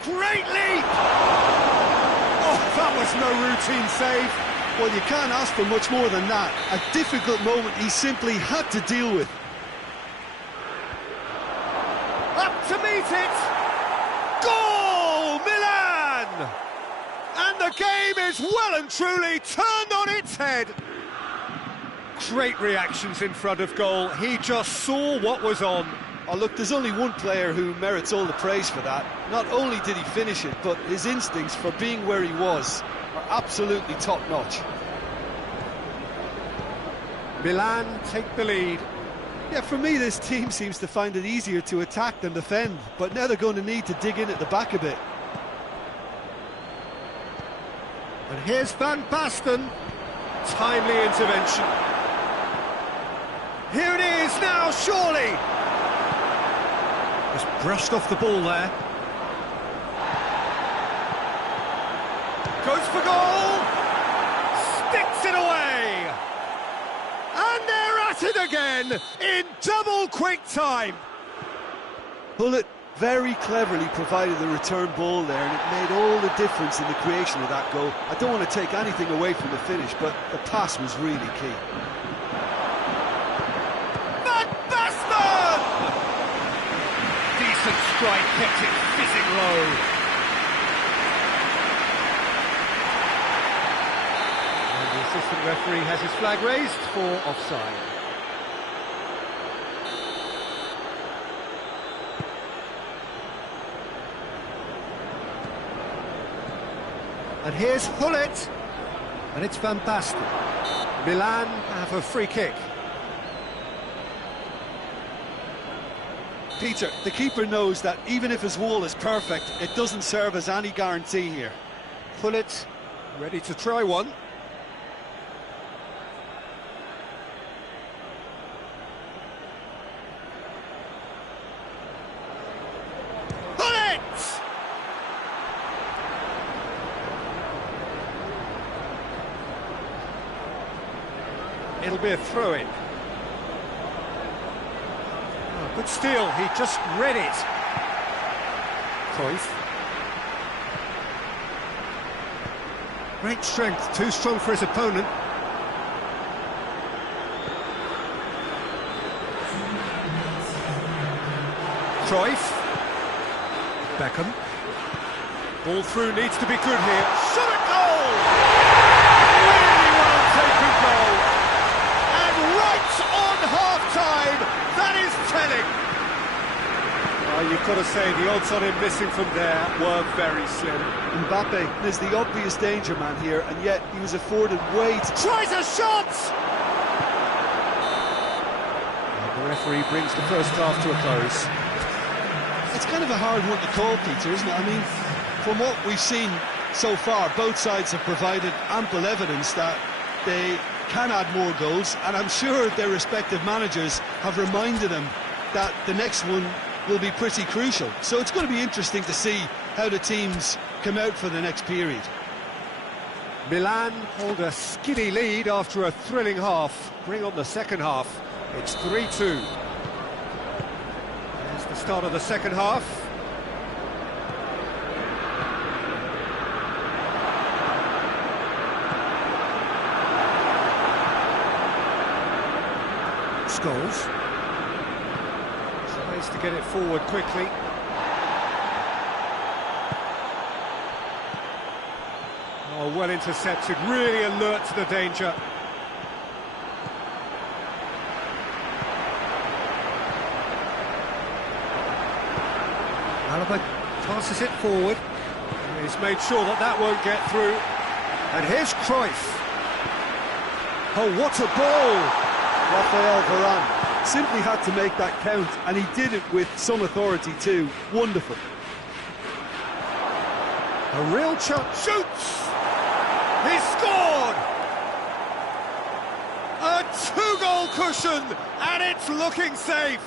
Great leap! Oh, that was no routine save. Well, you can't ask for much more than that. A difficult moment he simply had to deal with. Up to meet it! Goal! Milan! And the game is well and truly turned on its head. Great reactions in front of goal. He just saw what was on. Oh, look, there's only one player who merits all the praise for that. Not only did he finish it, but his instincts for being where he was are absolutely top-notch. Milan take the lead. Yeah, for me, this team seems to find it easier to attack than defend, but now they're going to need to dig in at the back a bit. And here's Van Basten. Timely intervention. Here it is now, surely! Just brushed off the ball there. Goes for goal! Sticks it away! And they're at it again, in double quick time! Bullet very cleverly provided the return ball there, and it made all the difference in the creation of that goal. I don't want to take anything away from the finish, but the pass was really key. Van Basten! Decent strike, kept it fizzing low. And the assistant referee has his flag raised for offside. And here's Hullet, and it's Van Basten. Milan have a free kick. Peter, the keeper knows that even if his wall is perfect, it doesn't serve as any guarantee here. Hullet ready to try one. It'll be a throw-in. Oh, good steal, he just read it. Cruyff. Great strength, too strong for his opponent. Cruyff. Beckham. Ball through, needs to be good here. Shot at goal! Really well taken goal. Right on half-time, that is telling. You've got to say, the odds on him missing from there were very slim. Mbappe is the obvious danger man here, and yet he was afforded way to... Tries a shot! And the referee brings the first half to a close. It's kind of a hard one to call, Peter, isn't it? I mean, from what we've seen so far, both sides have provided ample evidence that they can add more goals, and I'm sure their respective managers have reminded them that the next one will be pretty crucial. So it's going to be interesting to see how the teams come out for the next period. Milan hold a skinny lead after a thrilling half. Bring on the second half. It's 3-2. There's the start of the second half. Scholes tries to get it forward quickly. Oh, well intercepted, really alert to the danger. Alaba passes it forward. He's made sure that that won't get through. And here's Cruyff. Oh, what a ball! Rafael Varane simply had to make that count, and he did it with some authority too. Wonderful. A real chance. Shoots! He scored! A two-goal cushion, and it's looking safe.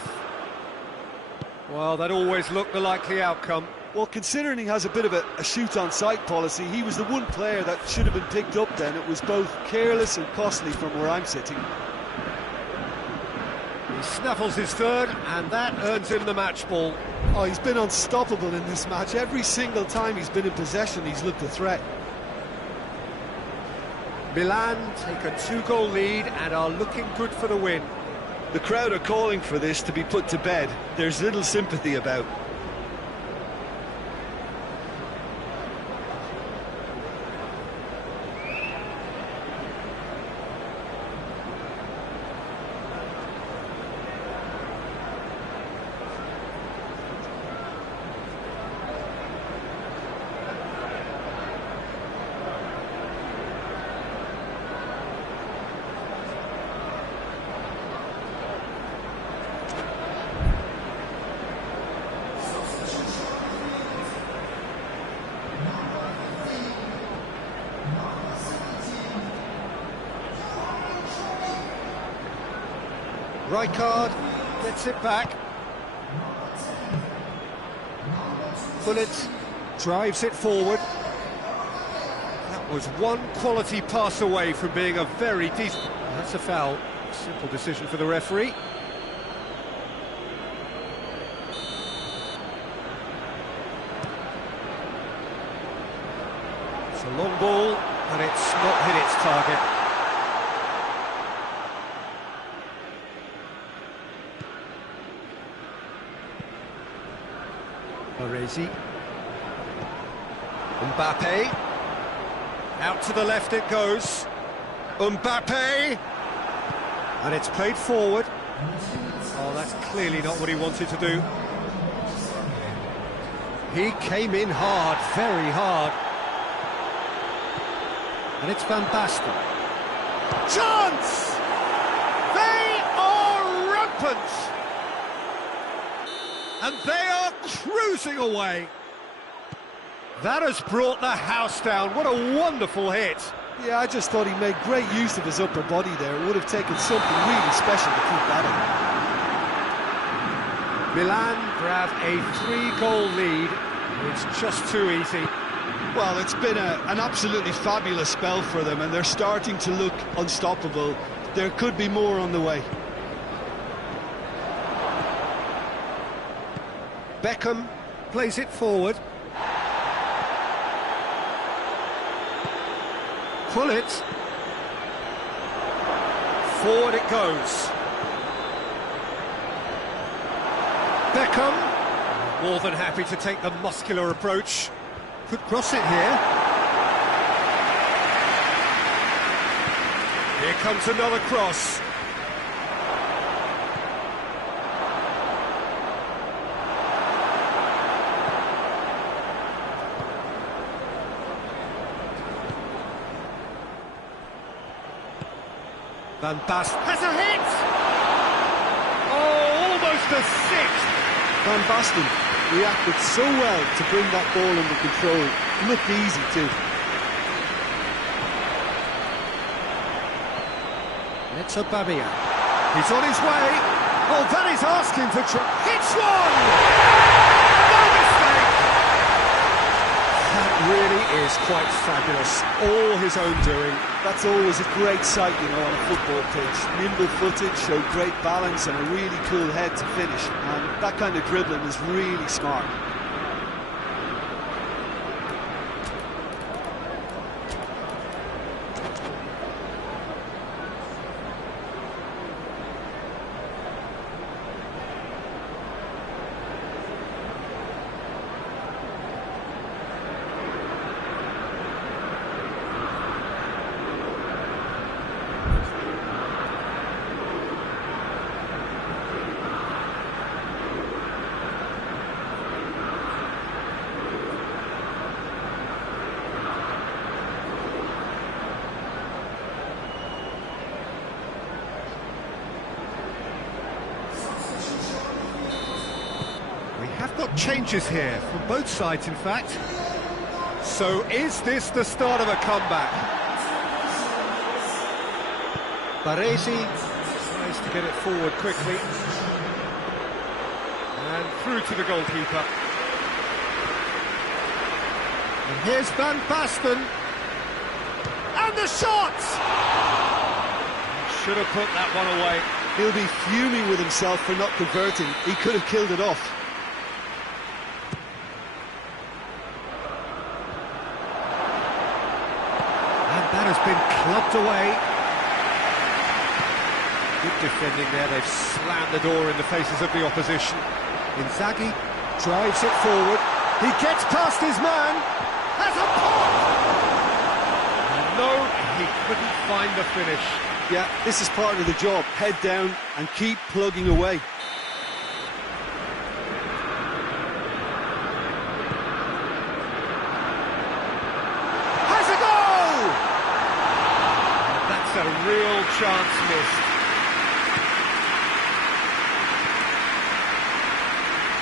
Well, that always looked the likely outcome. Well, considering he has a bit of a shoot-on-sight policy, he was the one player that should have been picked up then. It was both careless and costly from where I'm sitting. He snaffles his third, and that earns him the match ball. Oh, he's been unstoppable in this match. Every single time he's been in possession, he's looked a threat. Milan take a two-goal lead and are looking good for the win. The crowd are calling for this to be put to bed. There's little sympathy about. Rijkaard gets it back. Bullet drives it forward. That was one quality pass away from being a very decent... That's a foul. Simple decision for the referee. It's a long ball, and it's not hit its target. Baresi. Mbappe. Out to the left it goes. Mbappe. And it's played forward. Oh, that's clearly not what he wanted to do. He came in hard, very hard. And it's Van Basten. Chance! They are rampant! And they are cruising away. That has brought the house down. What a wonderful hit. Yeah, I just thought he made great use of his upper body there. It would have taken something really special to keep that in. Milan grab a 3-goal lead. It's just too easy. Well, it's been an absolutely fabulous spell for them, and they're starting to look unstoppable. There could be more on the way. Beckham plays it forward. Bullet. Forward it goes. Beckham, more than happy to take the muscular approach. Could cross it here. Here comes another cross. Van Basten has a hit! Oh, almost a sixth! Van Basten reacted so well to bring that ball under control. It looked easy too. It's Aubameyang. He's on his way. Oh, that is asking for hits one! No mistake! That really is quite fabulous. All his own doing. That's always a great sight, you know, on a football pitch. Nimble footed, showed great balance and a really cool head to finish. And that kind of dribbling is really smart. Have got changes here from both sides, in fact. So is this the start of a comeback? Baresi tries to get it forward quickly. And through to the goalkeeper. And here's Van Basten. And the shot! Should have put that one away. He'll be fuming with himself for not converting. He could have killed it off. That has been clubbed away. Good defending there. They've slammed the door in the faces of the opposition. Inzaghi drives it forward. He gets past his man. Has a pop! No, he couldn't find the finish. Yeah, this is part of the job. Head down and keep plugging away. A real chance missed.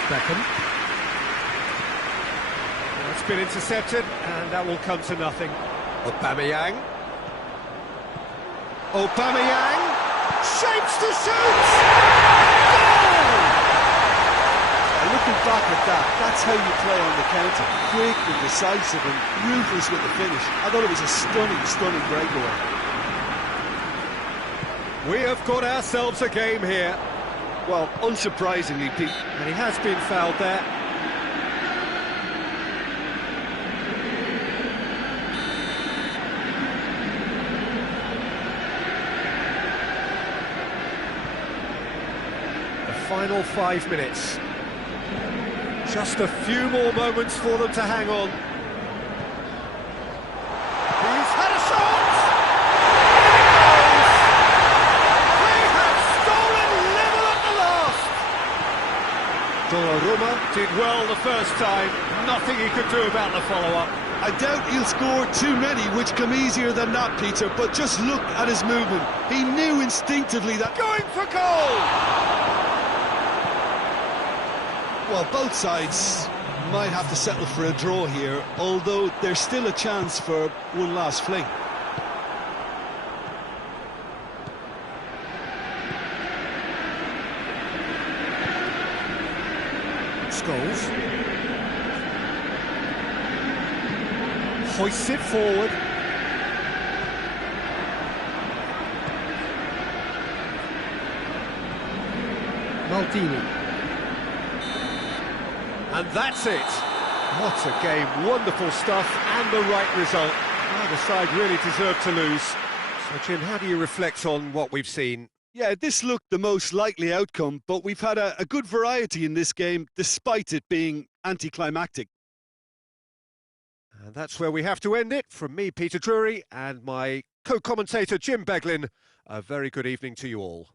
Beckham. It's been intercepted, and that will come to nothing. Aubameyang. Aubameyang. Shapes to shoot! Looking back at that, that's how you play on the counter. Quick and decisive and ruthless with the finish. I thought it was a stunning, stunning breakaway. We have got ourselves a game here. Well, unsurprisingly, Pete. And he has been fouled there. The final 5 minutes. Just a few more moments for them to hang on. He's had a shot! They have stolen level at the last! Donnarumma did well the first time. Nothing he could do about the follow-up. I doubt he'll score too many, which come easier than not, Peter, but just look at his movement. He knew instinctively that... Going for goal! Well, both sides might have to settle for a draw here, although there's still a chance for one last fling. Scholes hoists it forward. Maldini. And that's it. What a game. Wonderful stuff and the right result. Neither side really deserved to lose. So, Jim, how do you reflect on what we've seen? Yeah, this looked the most likely outcome, but we've had a good variety in this game, despite it being anticlimactic. And that's where we have to end it. From me, Peter Drury, and my co-commentator, Jim Beglin, a very good evening to you all.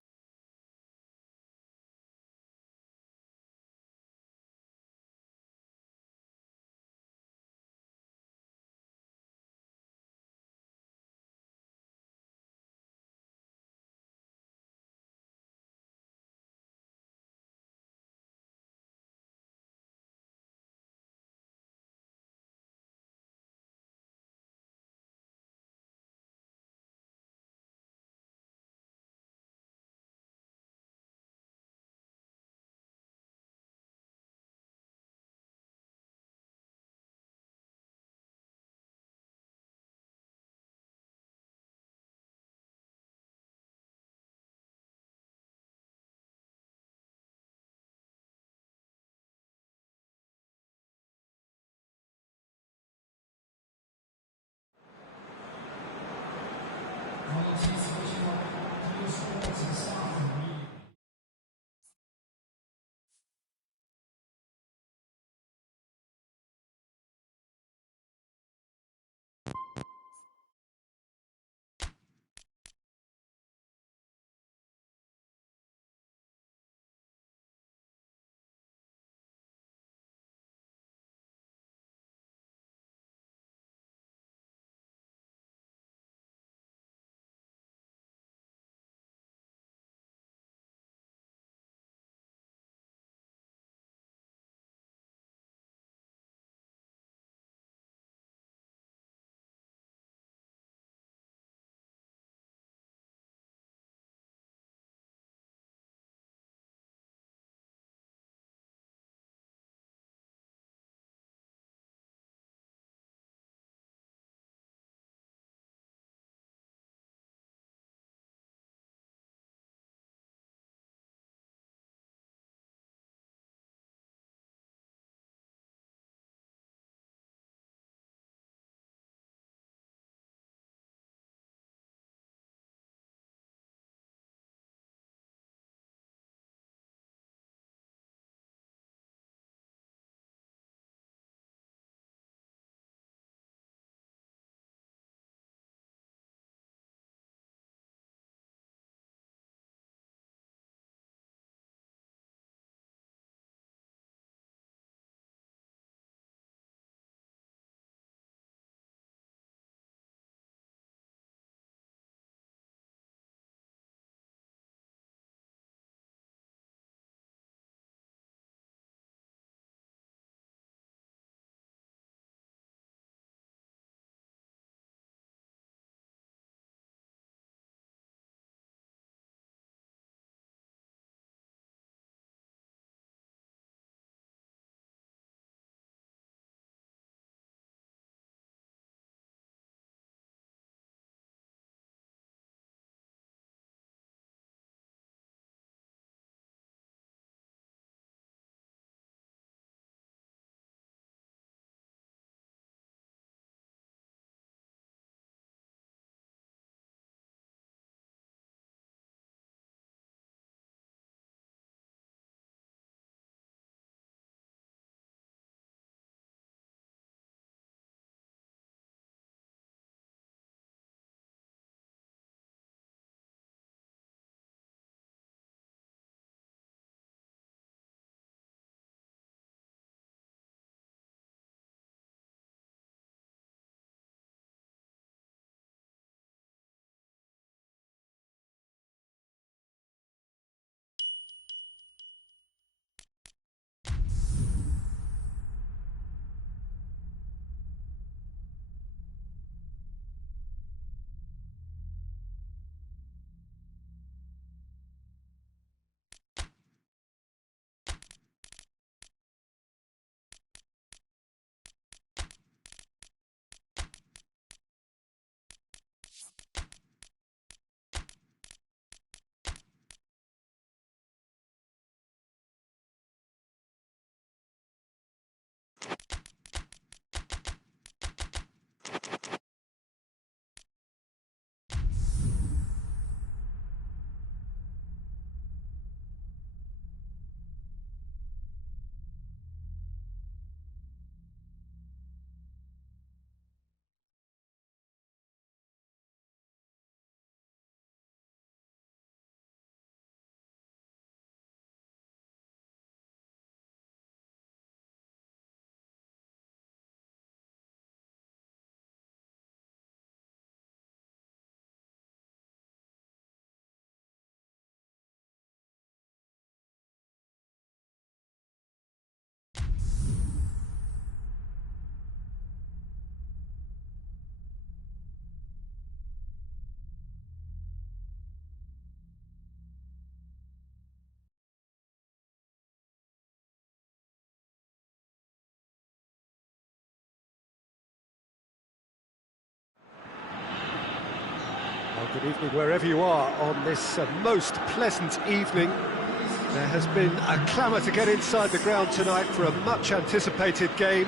Well, good evening wherever you are on this most pleasant evening. There has been a clamour to get inside the ground tonight for a much-anticipated game.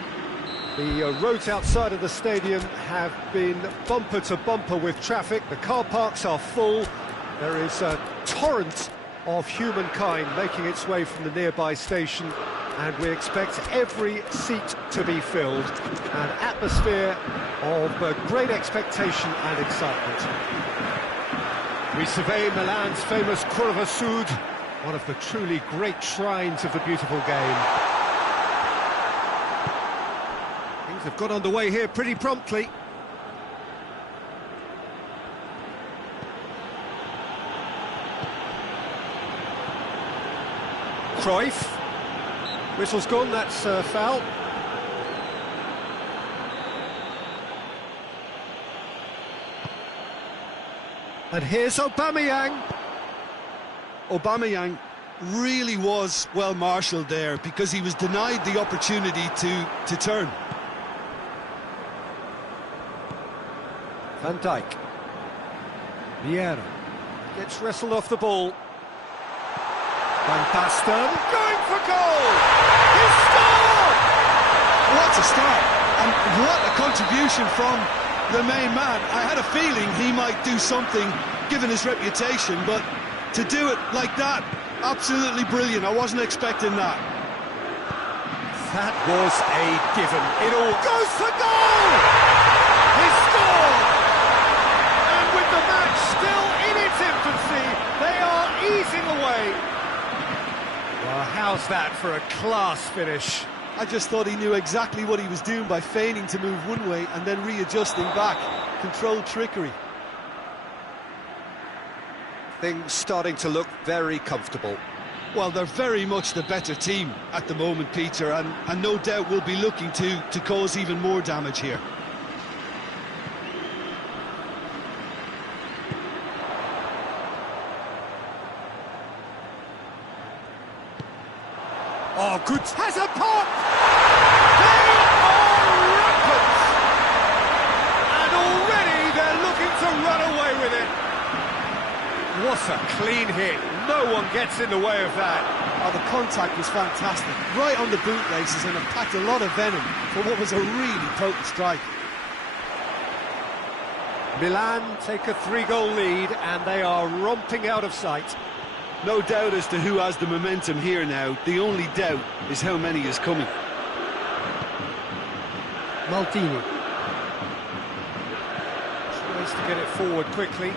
The roads outside of the stadium have been bumper to bumper with traffic. The car parks are full. There is a torrent of humankind making its way from the nearby station, and we expect every seat to be filled. An atmosphere of great expectation and excitement. We survey Milan's famous Curva Sud, one of the truly great shrines of the beautiful game. Things have got underway here pretty promptly. Cruyff. Whistle's gone, that's foul. And here's Aubameyang. Aubameyang really was well marshalled there because he was denied the opportunity to turn. Van Dijk. Vieira gets wrestled off the ball. Van Basten going for goal! He scored! What a start, and what a contribution from the main man. I had a feeling he might do something given his reputation, but to do it like that, absolutely brilliant. I wasn't expecting that. That was a given. It all goes for goal! He scored! And with the match still in its infancy, they are easing away. Well, how's that for a class finish? I just thought he knew exactly what he was doing by feigning to move one way and then readjusting back. Controlled trickery. Things starting to look very comfortable. Well, they're very much the better team at the moment, Peter, and no doubt will be looking to cause even more damage here. Oh, good. Has a pop! They are rampant! And already they're looking to run away with it. What a clean hit. No one gets in the way of that. Oh, the contact was fantastic. Right on the bootlaces, and it packed a lot of venom for what was a really potent strike. Milan take a 3-goal lead, and they are romping out of sight. No doubt as to who has the momentum here now. The only doubt is how many is coming. Maldini tries to get it forward quickly.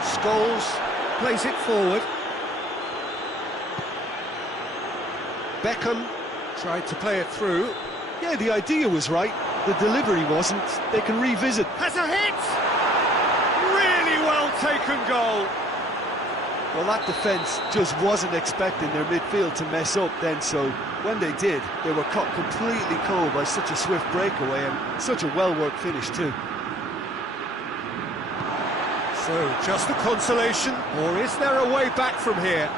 Scholes plays it forward. Beckham tried to play it through. Yeah, the idea was right. The delivery wasn't. They can revisit. Has a hit! Taken goal. Well, that defence just wasn't expecting their midfield to mess up then, so when they did, they were caught completely cold by such a swift breakaway and such a well-worked finish too. So, just a consolation, or is there a way back from here?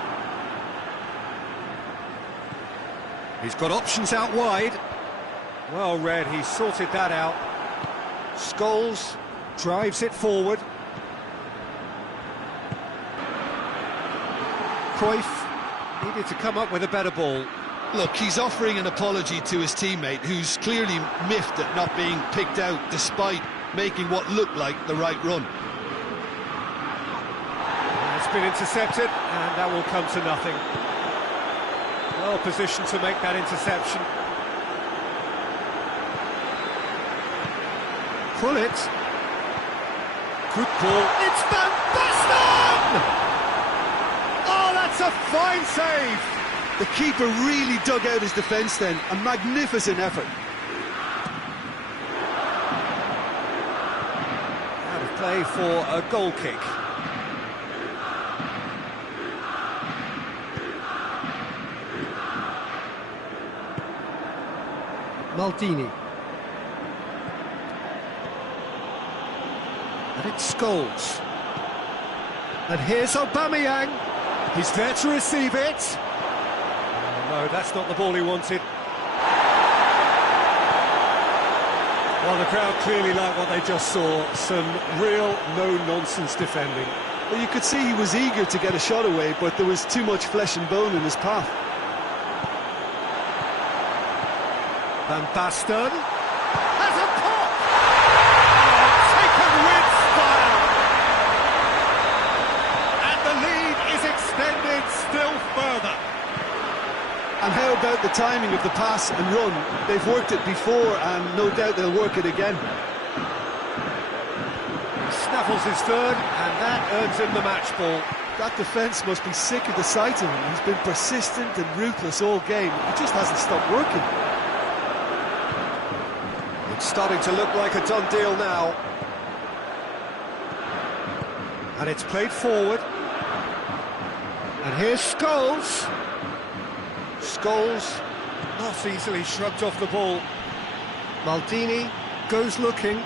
He's got options out wide. Well read, he sorted that out. Scholes drives it forward. Cruyff needed to come up with a better ball. Look, he's offering an apology to his teammate, who's clearly miffed at not being picked out despite making what looked like the right run. It's been intercepted, and that will come to nothing. Well positioned to make that interception. Krullit. Good ball. It's Van Basten! Oh, that's a fine save! The keeper really dug out his defence then. A magnificent effort. Out of play for a goal kick. Maldini. And it's Scholes. And here's Aubameyang. He's there to receive it. Oh, no, that's not the ball he wanted. Well, the crowd clearly like what they just saw. Some real no-nonsense defending. Well, you could see he was eager to get a shot away, but there was too much flesh and bone in his path. Van Basten has a pop! Oh, taken with style! And the lead is extended still further. And how about the timing of the pass and run? They've worked it before, and no doubt they'll work it again. He snaffles his third, and that earns him the match ball. That defence must be sick of the sight of him. He's been persistent and ruthless all game. He just hasn't stopped working. It's starting to look like a done deal now. And it's played forward. And here's Scholes. Scholes not easily shrugged off the ball. Maldini goes looking.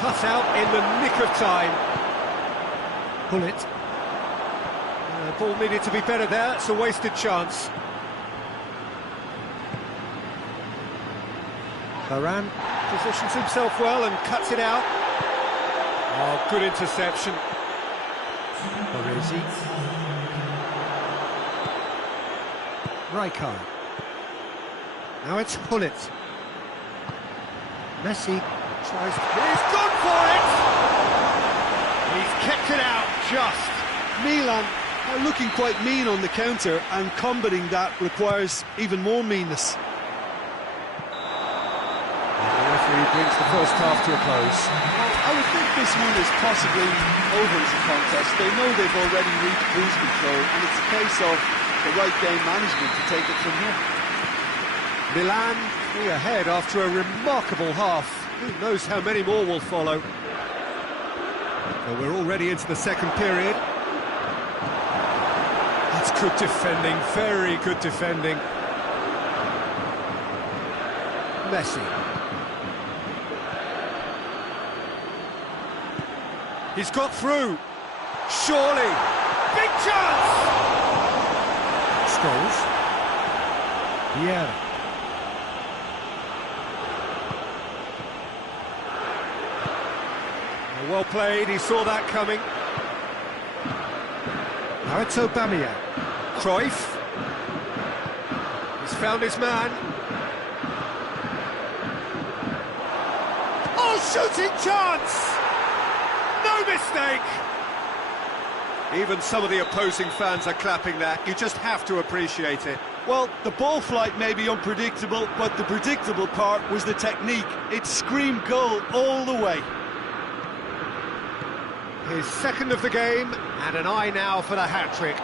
Cut out in the nick of time. Pull it. The ball needed to be better there. It's a wasted chance. Varane positions himself well and cuts it out. Oh, good interception. Baresi. Rijkaard. Now it's Hullet. Messi tries. He's gone for it! He's kept it out just. Milan are looking quite mean on the counter, and combating that requires even more meanness. The referee brings the first half to a close. I would think this one is possibly over as a contest. They know they've already reached cruise control, and it's a case of the right game management to take it from here. Milan 3 ahead after a remarkable half. Who knows how many more will follow. Well, we're already into the second period. That's good defending, very good defending. Messi. He's got through. Surely. Big chance! Scholes. Vieira. Well played, he saw that coming. Now it's Aubameyang. Cruyff. He's found his man. Oh, shooting chance! No mistake! Even some of the opposing fans are clapping that. You just have to appreciate it. Well, the ball flight may be unpredictable, but the predictable part was the technique. It screamed goal all the way. His second of the game, and an eye now for the hat-trick.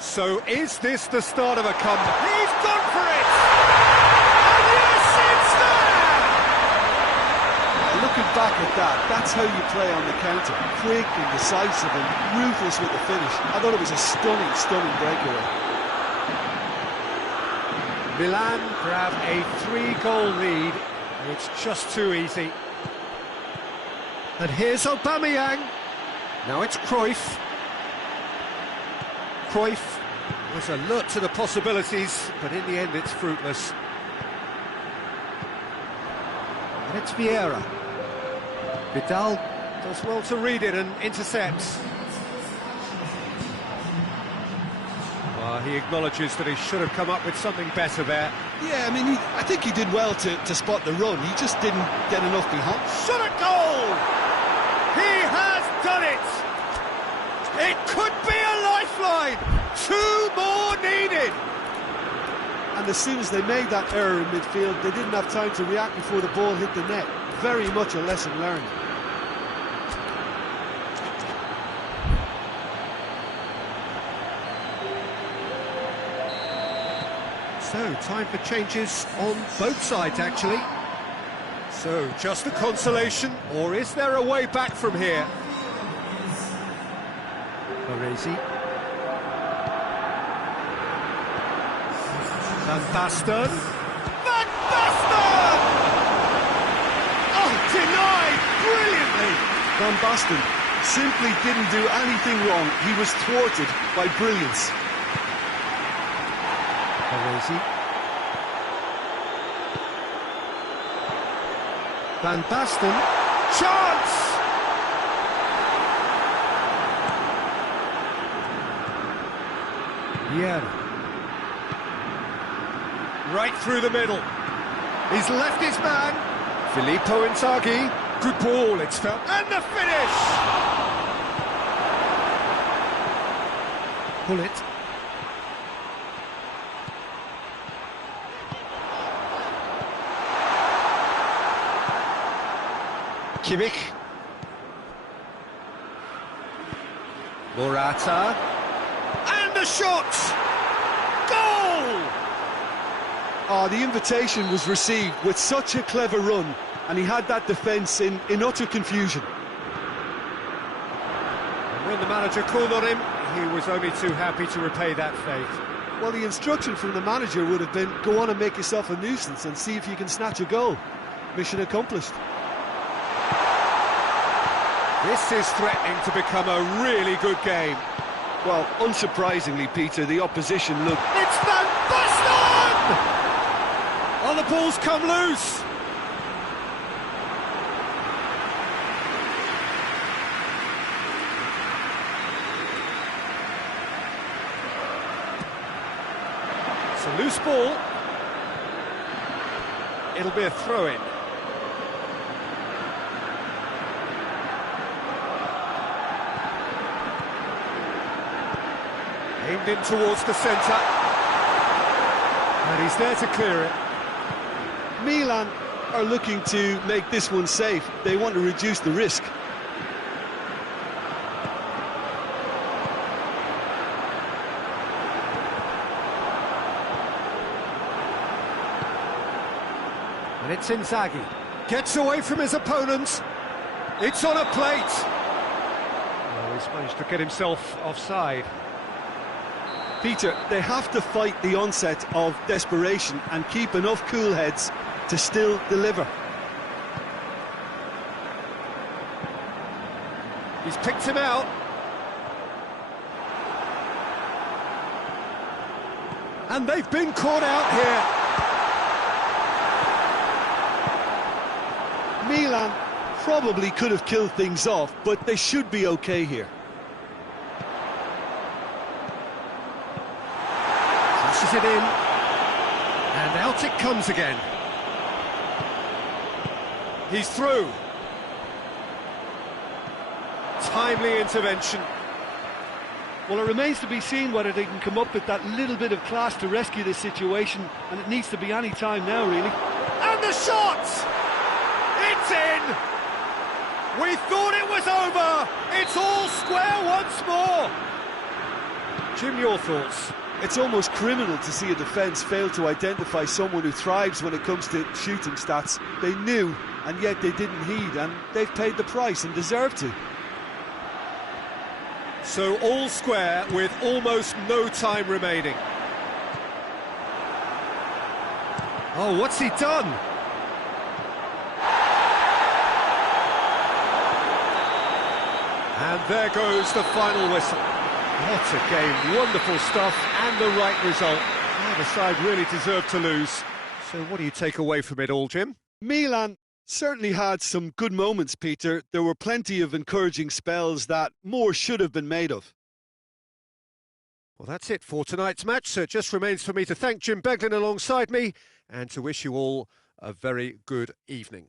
So is this the start of a comeback? He's gone for it! And yes, it's there! Looking back at that, that's how you play on the counter. Quick and decisive and ruthless with the finish. I thought it was a stunning, stunning breakaway. Milan grab a 3-goal lead. It's just too easy. And here's Aubameyang. Now it's Cruyff. Cruyff was alert to the possibilities, but in the end it's fruitless. And it's Vieira. Vidal does well to read it and intercepts. Well, he acknowledges that he should have come up with something better there. Yeah, I mean, I think he did well to spot the run. He just didn't get enough behind. Shot at goal! He has done it! It could be a lifeline! 2 more needed! And as soon as they made that error in midfield, they didn't have time to react before the ball hit the net. Very much a lesson learned. So, time for changes on both sides, actually. So, just a consolation, or is there a way back from here? Baresi. Van Basten. Van Basten! Oh, denied brilliantly! Van Basten simply didn't do anything wrong. He was thwarted by brilliance. Parisi. Van Basten. Chance! Vieira. Right through the middle. He's left his man. Filippo Inzaghi. Good ball, it's felt. And the finish! Pull it. Kimmich. Morata. And the shot! Goal! Oh, the invitation was received with such a clever run, and he had that defence in utter confusion. And when the manager called on him, he was only too happy to repay that fate. Well, the instruction from the manager would have been, go on and make yourself a nuisance and see if you can snatch a goal. Mission accomplished. This is threatening to become a really good game. Well, unsurprisingly, Peter, the opposition look... It's Van Basten! Oh, the ball's come loose. It's a loose ball. It'll be a throw-in. Aimed in towards the centre. And he's there to clear it. Milan are looking to make this one safe. They want to reduce the risk. And it's Inzaghi. Gets away from his opponents. It's on a plate. Oh, he's managed to get himself offside. Peter, they have to fight the onset of desperation and keep enough cool heads to still deliver. He's picked him out. And they've been caught out here. Milan probably could have killed things off, but they should be okay here. Flashes it in. And out it comes again. He's through. Timely intervention. Well, it remains to be seen whether they can come up with that little bit of class to rescue this situation, and it needs to be any time now, really. And the shot! It's in! We thought it was over! It's all square once more! Jim, your thoughts? It's almost criminal to see a defence fail to identify someone who thrives when it comes to shooting stats. They knew, and yet they didn't heed, and they've paid the price and deserve to. So all square with almost no time remaining. Oh, what's he done? And there goes the final whistle. What a game, wonderful stuff, and the right result. Neither side really deserved to lose. So what do you take away from it all, Jim? Milan certainly had some good moments, Peter. There were plenty of encouraging spells that more should have been made of. Well, that's it for tonight's match, so it just remains for me to thank Jim Beglin alongside me and to wish you all a very good evening.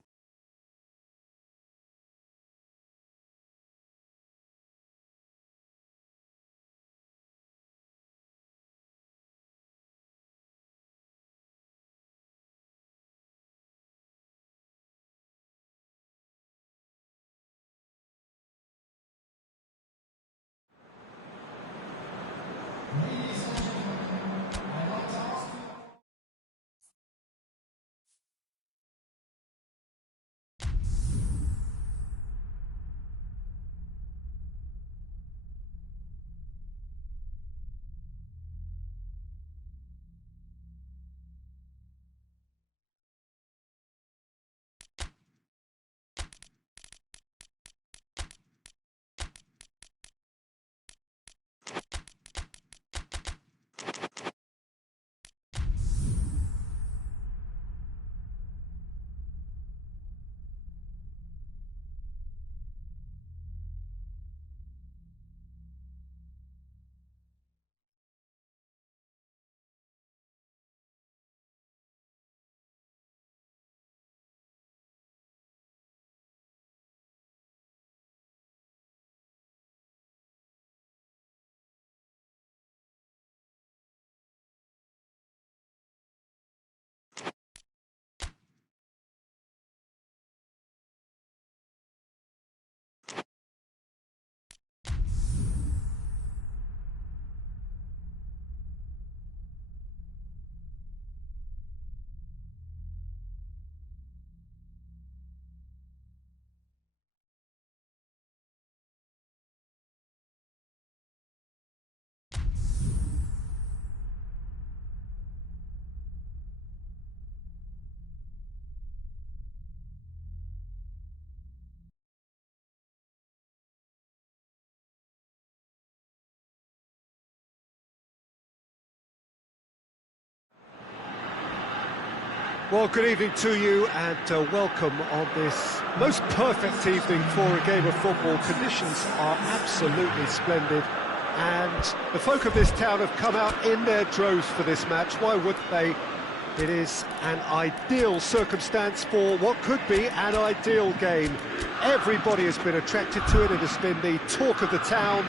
Well, good evening to you and welcome on this most perfect evening for a game of football. Conditions are absolutely splendid and the folk of this town have come out in their droves for this match. Why wouldn't they? It is an ideal circumstance for what could be an ideal game. Everybody has been attracted to it. It has been the talk of the town.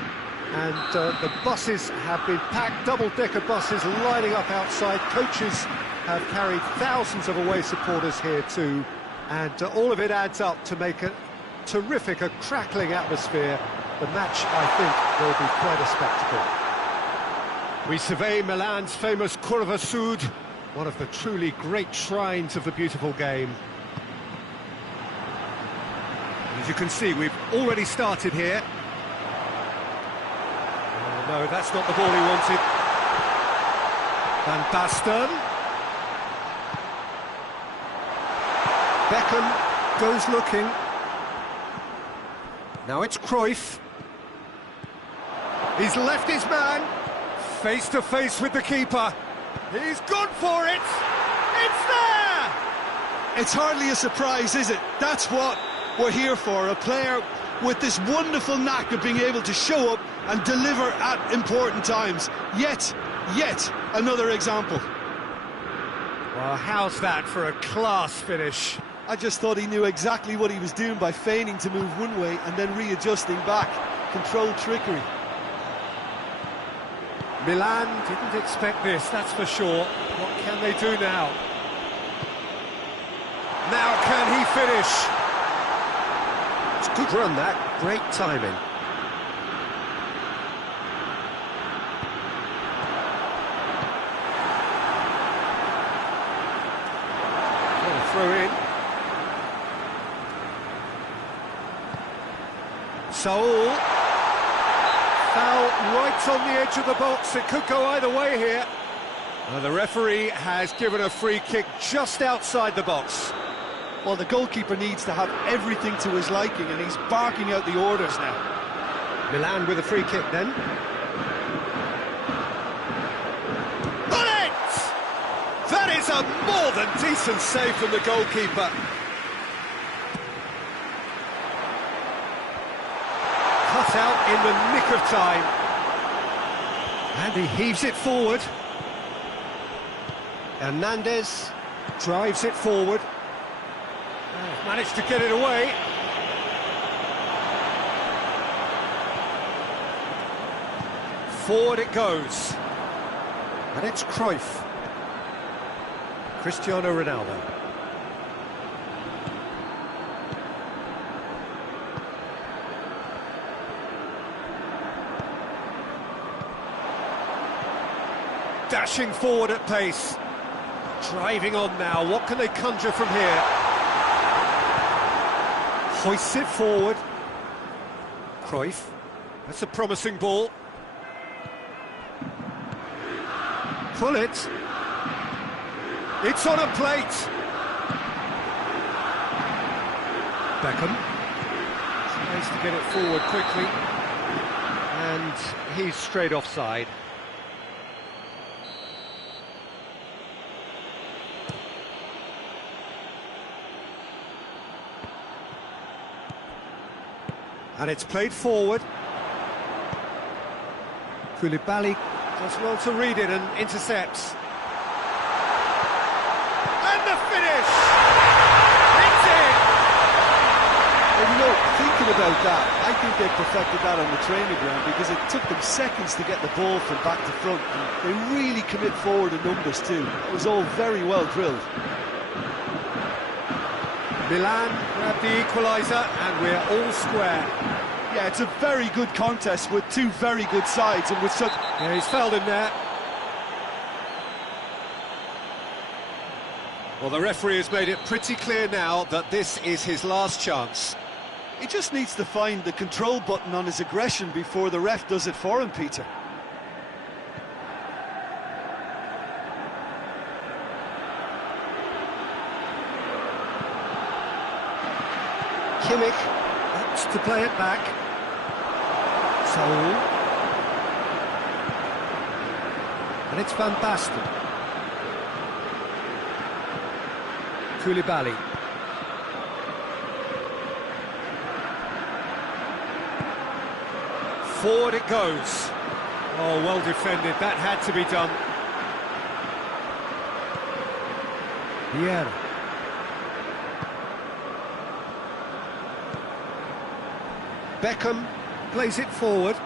And the buses have been packed, double-decker buses lining up outside. Coaches have carried thousands of away supporters here too. And all of it adds up to make a terrific, a crackling atmosphere. The match, I think, will be quite a spectacle. We survey Milan's famous Curva Sud, one of the truly great shrines of the beautiful game. As you can see, we've already started here. No, that's not the ball he wanted. Van Basten. Beckham goes looking. Now it's Cruyff. He's left his man. Face to face with the keeper. He's gone for it. It's there! It's hardly a surprise, is it? That's what we're here for. A player with this wonderful knack of being able to show up and deliver at important times. Yet another example. Well, how's that for a class finish? I just thought he knew exactly what he was doing by feigning to move one way and then readjusting back. Controlled trickery. Milan didn't expect this, that's for sure. What can they do now? Now can he finish? It's a good run, that. Great timing. Throw in. Saul. Foul right on the edge of the box. It could go either way here. The referee has given a free kick just outside the box. Well, the goalkeeper needs to have everything to his liking, and he's barking out the orders now. Milan with a free kick then. That is a more than decent save from the goalkeeper. Cut out in the nick of time. And he heaves it forward. Hernandez drives it forward. Managed to get it away. Forward it goes. And it's Cruyff. Cristiano Ronaldo. Dashing forward at pace. Driving on now. What can they conjure from here? Hoists it forward. Cruyff. That's a promising ball. Pull it. It's on a plate. Beckham tries to get it forward quickly, and he's straight offside. And it's played forward. Koulibaly does well to read it and intercepts. And the finish! It's in! And you know, thinking about that, I think they perfected that on the training ground because it took them seconds to get the ball from back to front. And they really commit forward in numbers too. It was all very well drilled. Milan grabbed the equaliser and we're all square. Yeah, it's a very good contest with two very good sides and with such... Yeah, he's fouled him there. Well, the referee has made it pretty clear now that this is his last chance. He just needs to find the control button on his aggression before the ref does it for him, Peter. Kimmich wants to play it back. Saul. And it's Van Basten. Koulibaly. Forward it goes. Oh, well defended. That had to be done. Vieira. Beckham plays it forward.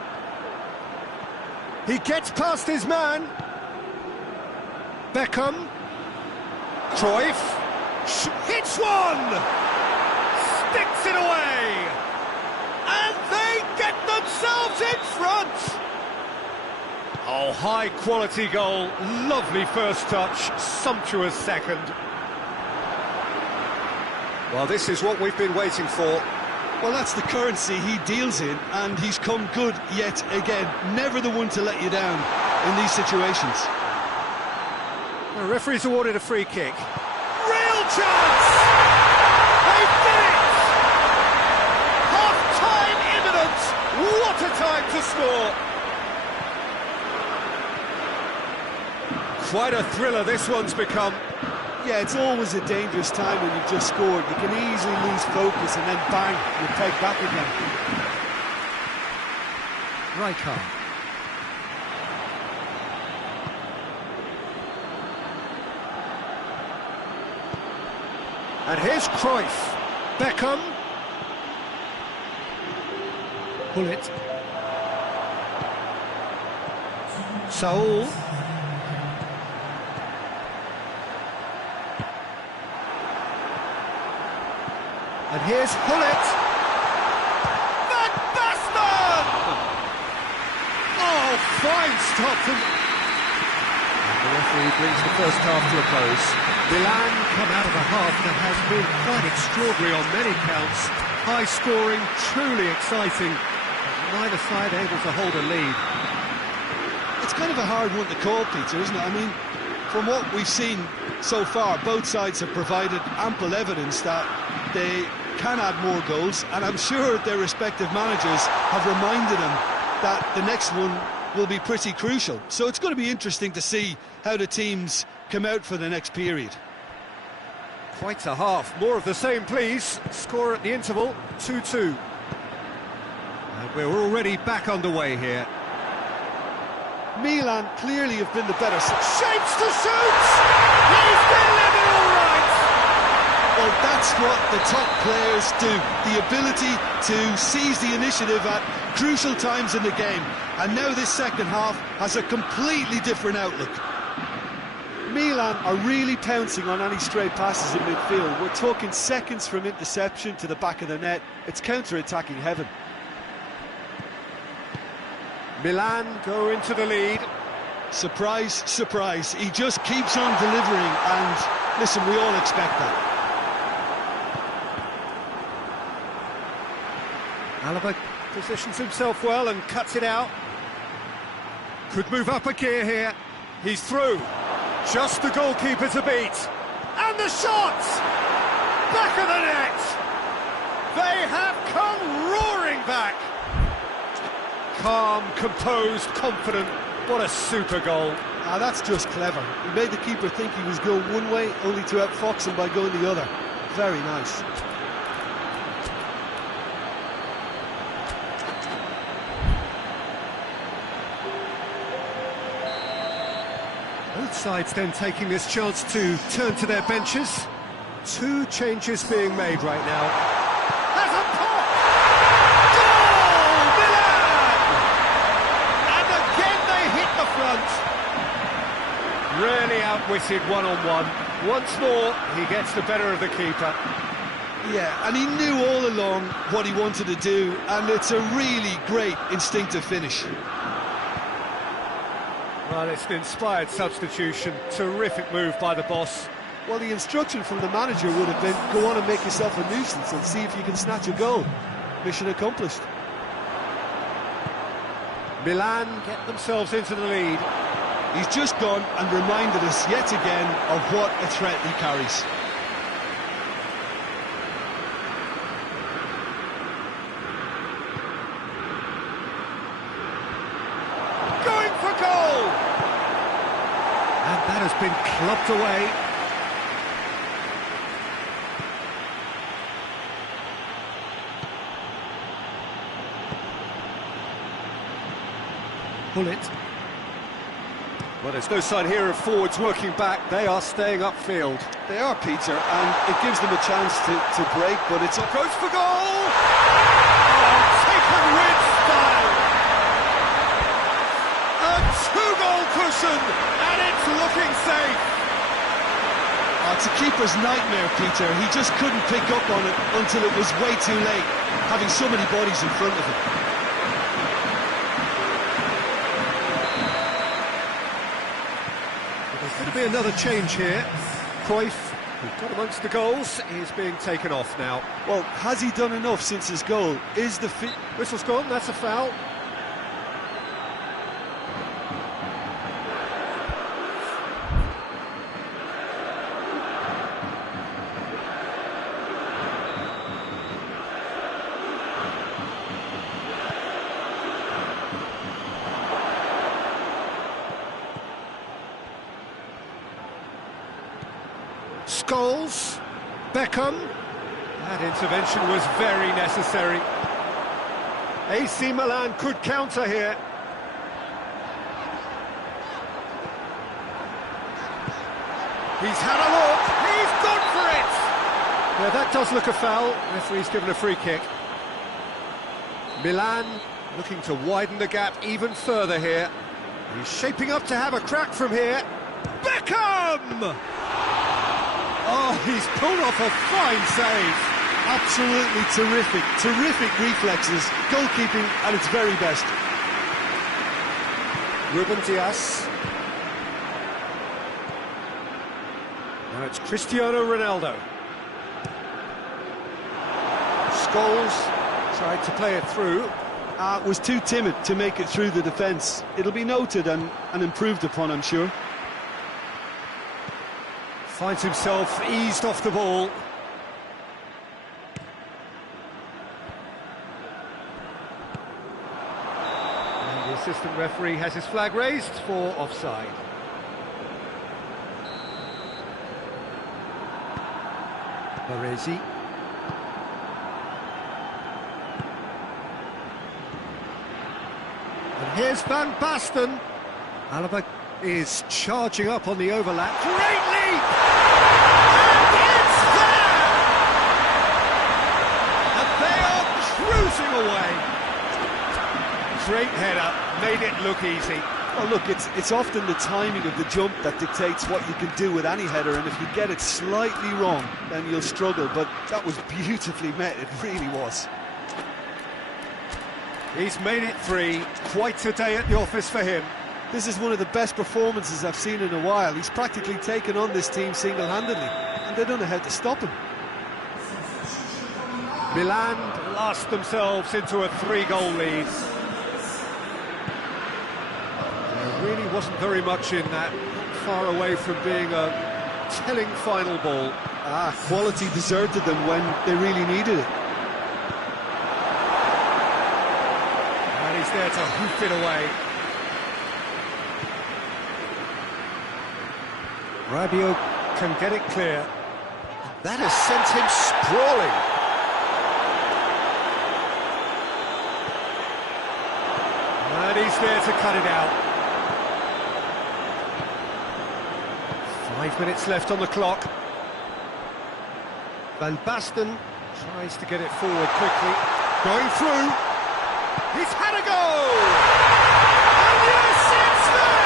He gets past his man. Beckham. Cruyff. Hits one! Sticks it away! And they get themselves in front! Oh, high-quality goal. Lovely first touch. Sumptuous second. Well, this is what we've been waiting for. Well, that's the currency he deals in, and he's come good yet again. Never the one to let you down in these situations. The referee's awarded a free kick. Real chance! They did it! Half-time imminent! What a time to score! Quite a thriller this one's become. Yeah, it's always a dangerous time when you've just scored. You can easily lose focus and then bang, you're pegged back again. Rijkaard. And here's Cruyff. Beckham. Bullet. Saul. And here's Hullet. Van Basten! Oh, fine stop from... And the referee brings the first half to a close. Milan come out of a half that has been quite extraordinary on many counts. High scoring, truly exciting. Neither side able to hold a lead. It's kind of a hard one to call, Peter, isn't it? I mean, from what we've seen so far, both sides have provided ample evidence that they can add more goals, and I'm sure their respective managers have reminded them that the next one will be pretty crucial. So it's going to be interesting to see how the teams come out for the next period. Quite a half. More of the same, please. Score at the interval, 2-2. And we're already back underway here. Milan clearly have been the better side. Shapes to shoot! He's delivered all right! Well, that's what the top players do. The ability to seize the initiative at crucial times in the game. And now this second half has a completely different outlook. Milan are really pouncing on any stray passes in midfield. We're talking seconds from interception to the back of the net. It's counter-attacking heaven. Milan go into the lead. Surprise, surprise. He just keeps on delivering, and listen, we all expect that. Alaba positions himself well and cuts it out. Could move up a gear here. He's through. Just the goalkeeper to beat. And the shot! Back of the net! They have come roaring back. Calm, composed, confident. What a super goal. Ah, that's just clever. He made the keeper think he was going one way, only to outfox him by going the other. Very nice. Both sides then taking this chance to turn to their benches. Two changes being made right now. Has a pop! Goal! Milan! And again they hit the front. Really outwitted one-on-one. Once more, he gets the better of the keeper. Yeah, and he knew all along what he wanted to do, and it's a really great instinctive finish. Well, it's an inspired substitution. Terrific move by the boss. Well, the instruction from the manager would have been, go on and make yourself a nuisance and see if you can snatch a goal. Mission accomplished. Milan get themselves into the lead. He's just gone and reminded us yet again of what a threat he carries. Going for goal! And that has been clubbed away. pull it. Well, there's no sign here of forwards working back. They are staying upfield. They are, Peter, and it gives them a chance to break, but it's up. Goes for goal! Oh, taken with style! A two-goal cushion, and it's looking safe. Oh, it's a keeper's nightmare, Peter. He just couldn't pick up on it until it was way too late, having so many bodies in front of him. There's going to be another change here. Cruyff, who got amongst the goals, is being taken off now. Well, has he done enough since his goal? Is the Whistle's gone, that's a foul. Scholes, Beckham. That intervention was very necessary. AC Milan could counter here. He's had a look, he's gone for it! Yeah, that does look a foul. Referee's given a free kick. Milan looking to widen the gap even further here. He's shaping up to have a crack from here. Beckham! Oh, he's pulled off a fine save. Absolutely terrific reflexes, goalkeeping at its very best. Ruben Dias. Now it's Cristiano Ronaldo. Scholes tried to play it through. Was too timid to make it through the defence. It'll be noted and improved upon, I'm sure. Finds himself eased off the ball. And the assistant referee has his flag raised for offside. Baresi. And here's Van Basten. Alaba is charging up on the overlap. Great leap! And it's there! And they are cruising away. Great header, made it look easy. Well, look, it's often the timing of the jump that dictates what you can do with any header, and if you get it slightly wrong, then you'll struggle, but that was beautifully met, it really was. He's made it 3, quite a day at the office for him. This is one of the best performances I've seen in a while. He's practically taken on this team single-handedly, and they don't know how to stop him. Milan blast themselves into a 3-goal lead. There really wasn't very much in that, not far away from being a telling final ball. Quality deserted them when they really needed it. And he's there to hoof it away. Rabiot can get it clear. That has sent him sprawling. And he's there to cut it out. 5 minutes left on the clock. Van Basten tries to get it forward quickly. Going through. He's had a go! And yes, it's there!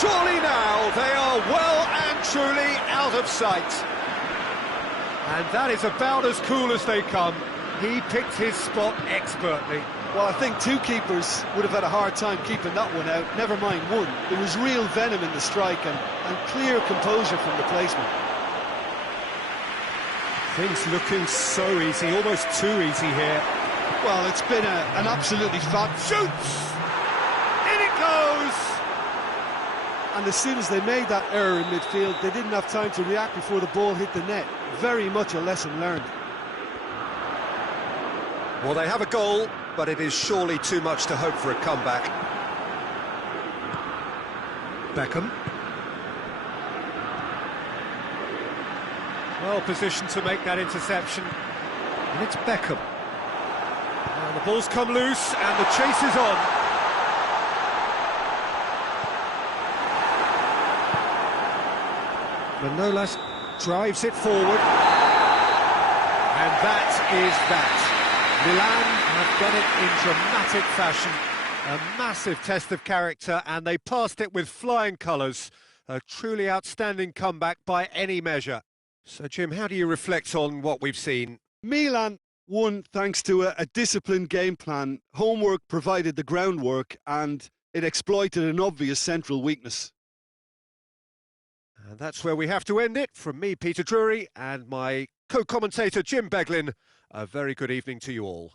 Surely now they are well and truly out of sight. And that is about as cool as they come. He picked his spot expertly. Well, I think two keepers would have had a hard time keeping that one out, never mind one. There was real venom in the strike and clear composure from the placement. Things looking so easy, almost too easy here. Well, it's been an absolutely fab... Shoots! In it goes! And as soon as they made that error in midfield, they didn't have time to react before the ball hit the net. Very much a lesson learned. Well, they have a goal, but it is surely too much to hope for a comeback. Beckham. Well positioned to make that interception. And it's Beckham. And The ball's come loose and the chase is on. Manolas drives it forward. And that is that. Milan have done it in dramatic fashion. A massive test of character, and they passed it with flying colours. A truly outstanding comeback by any measure. So, Jim, how do you reflect on what we've seen? Milan won thanks to a disciplined game plan. Homework provided the groundwork, and it exploited an obvious central weakness. And that's where we have to end it. From me, Peter Drury, and my co-commentator, Jim Beglin, a very good evening to you all.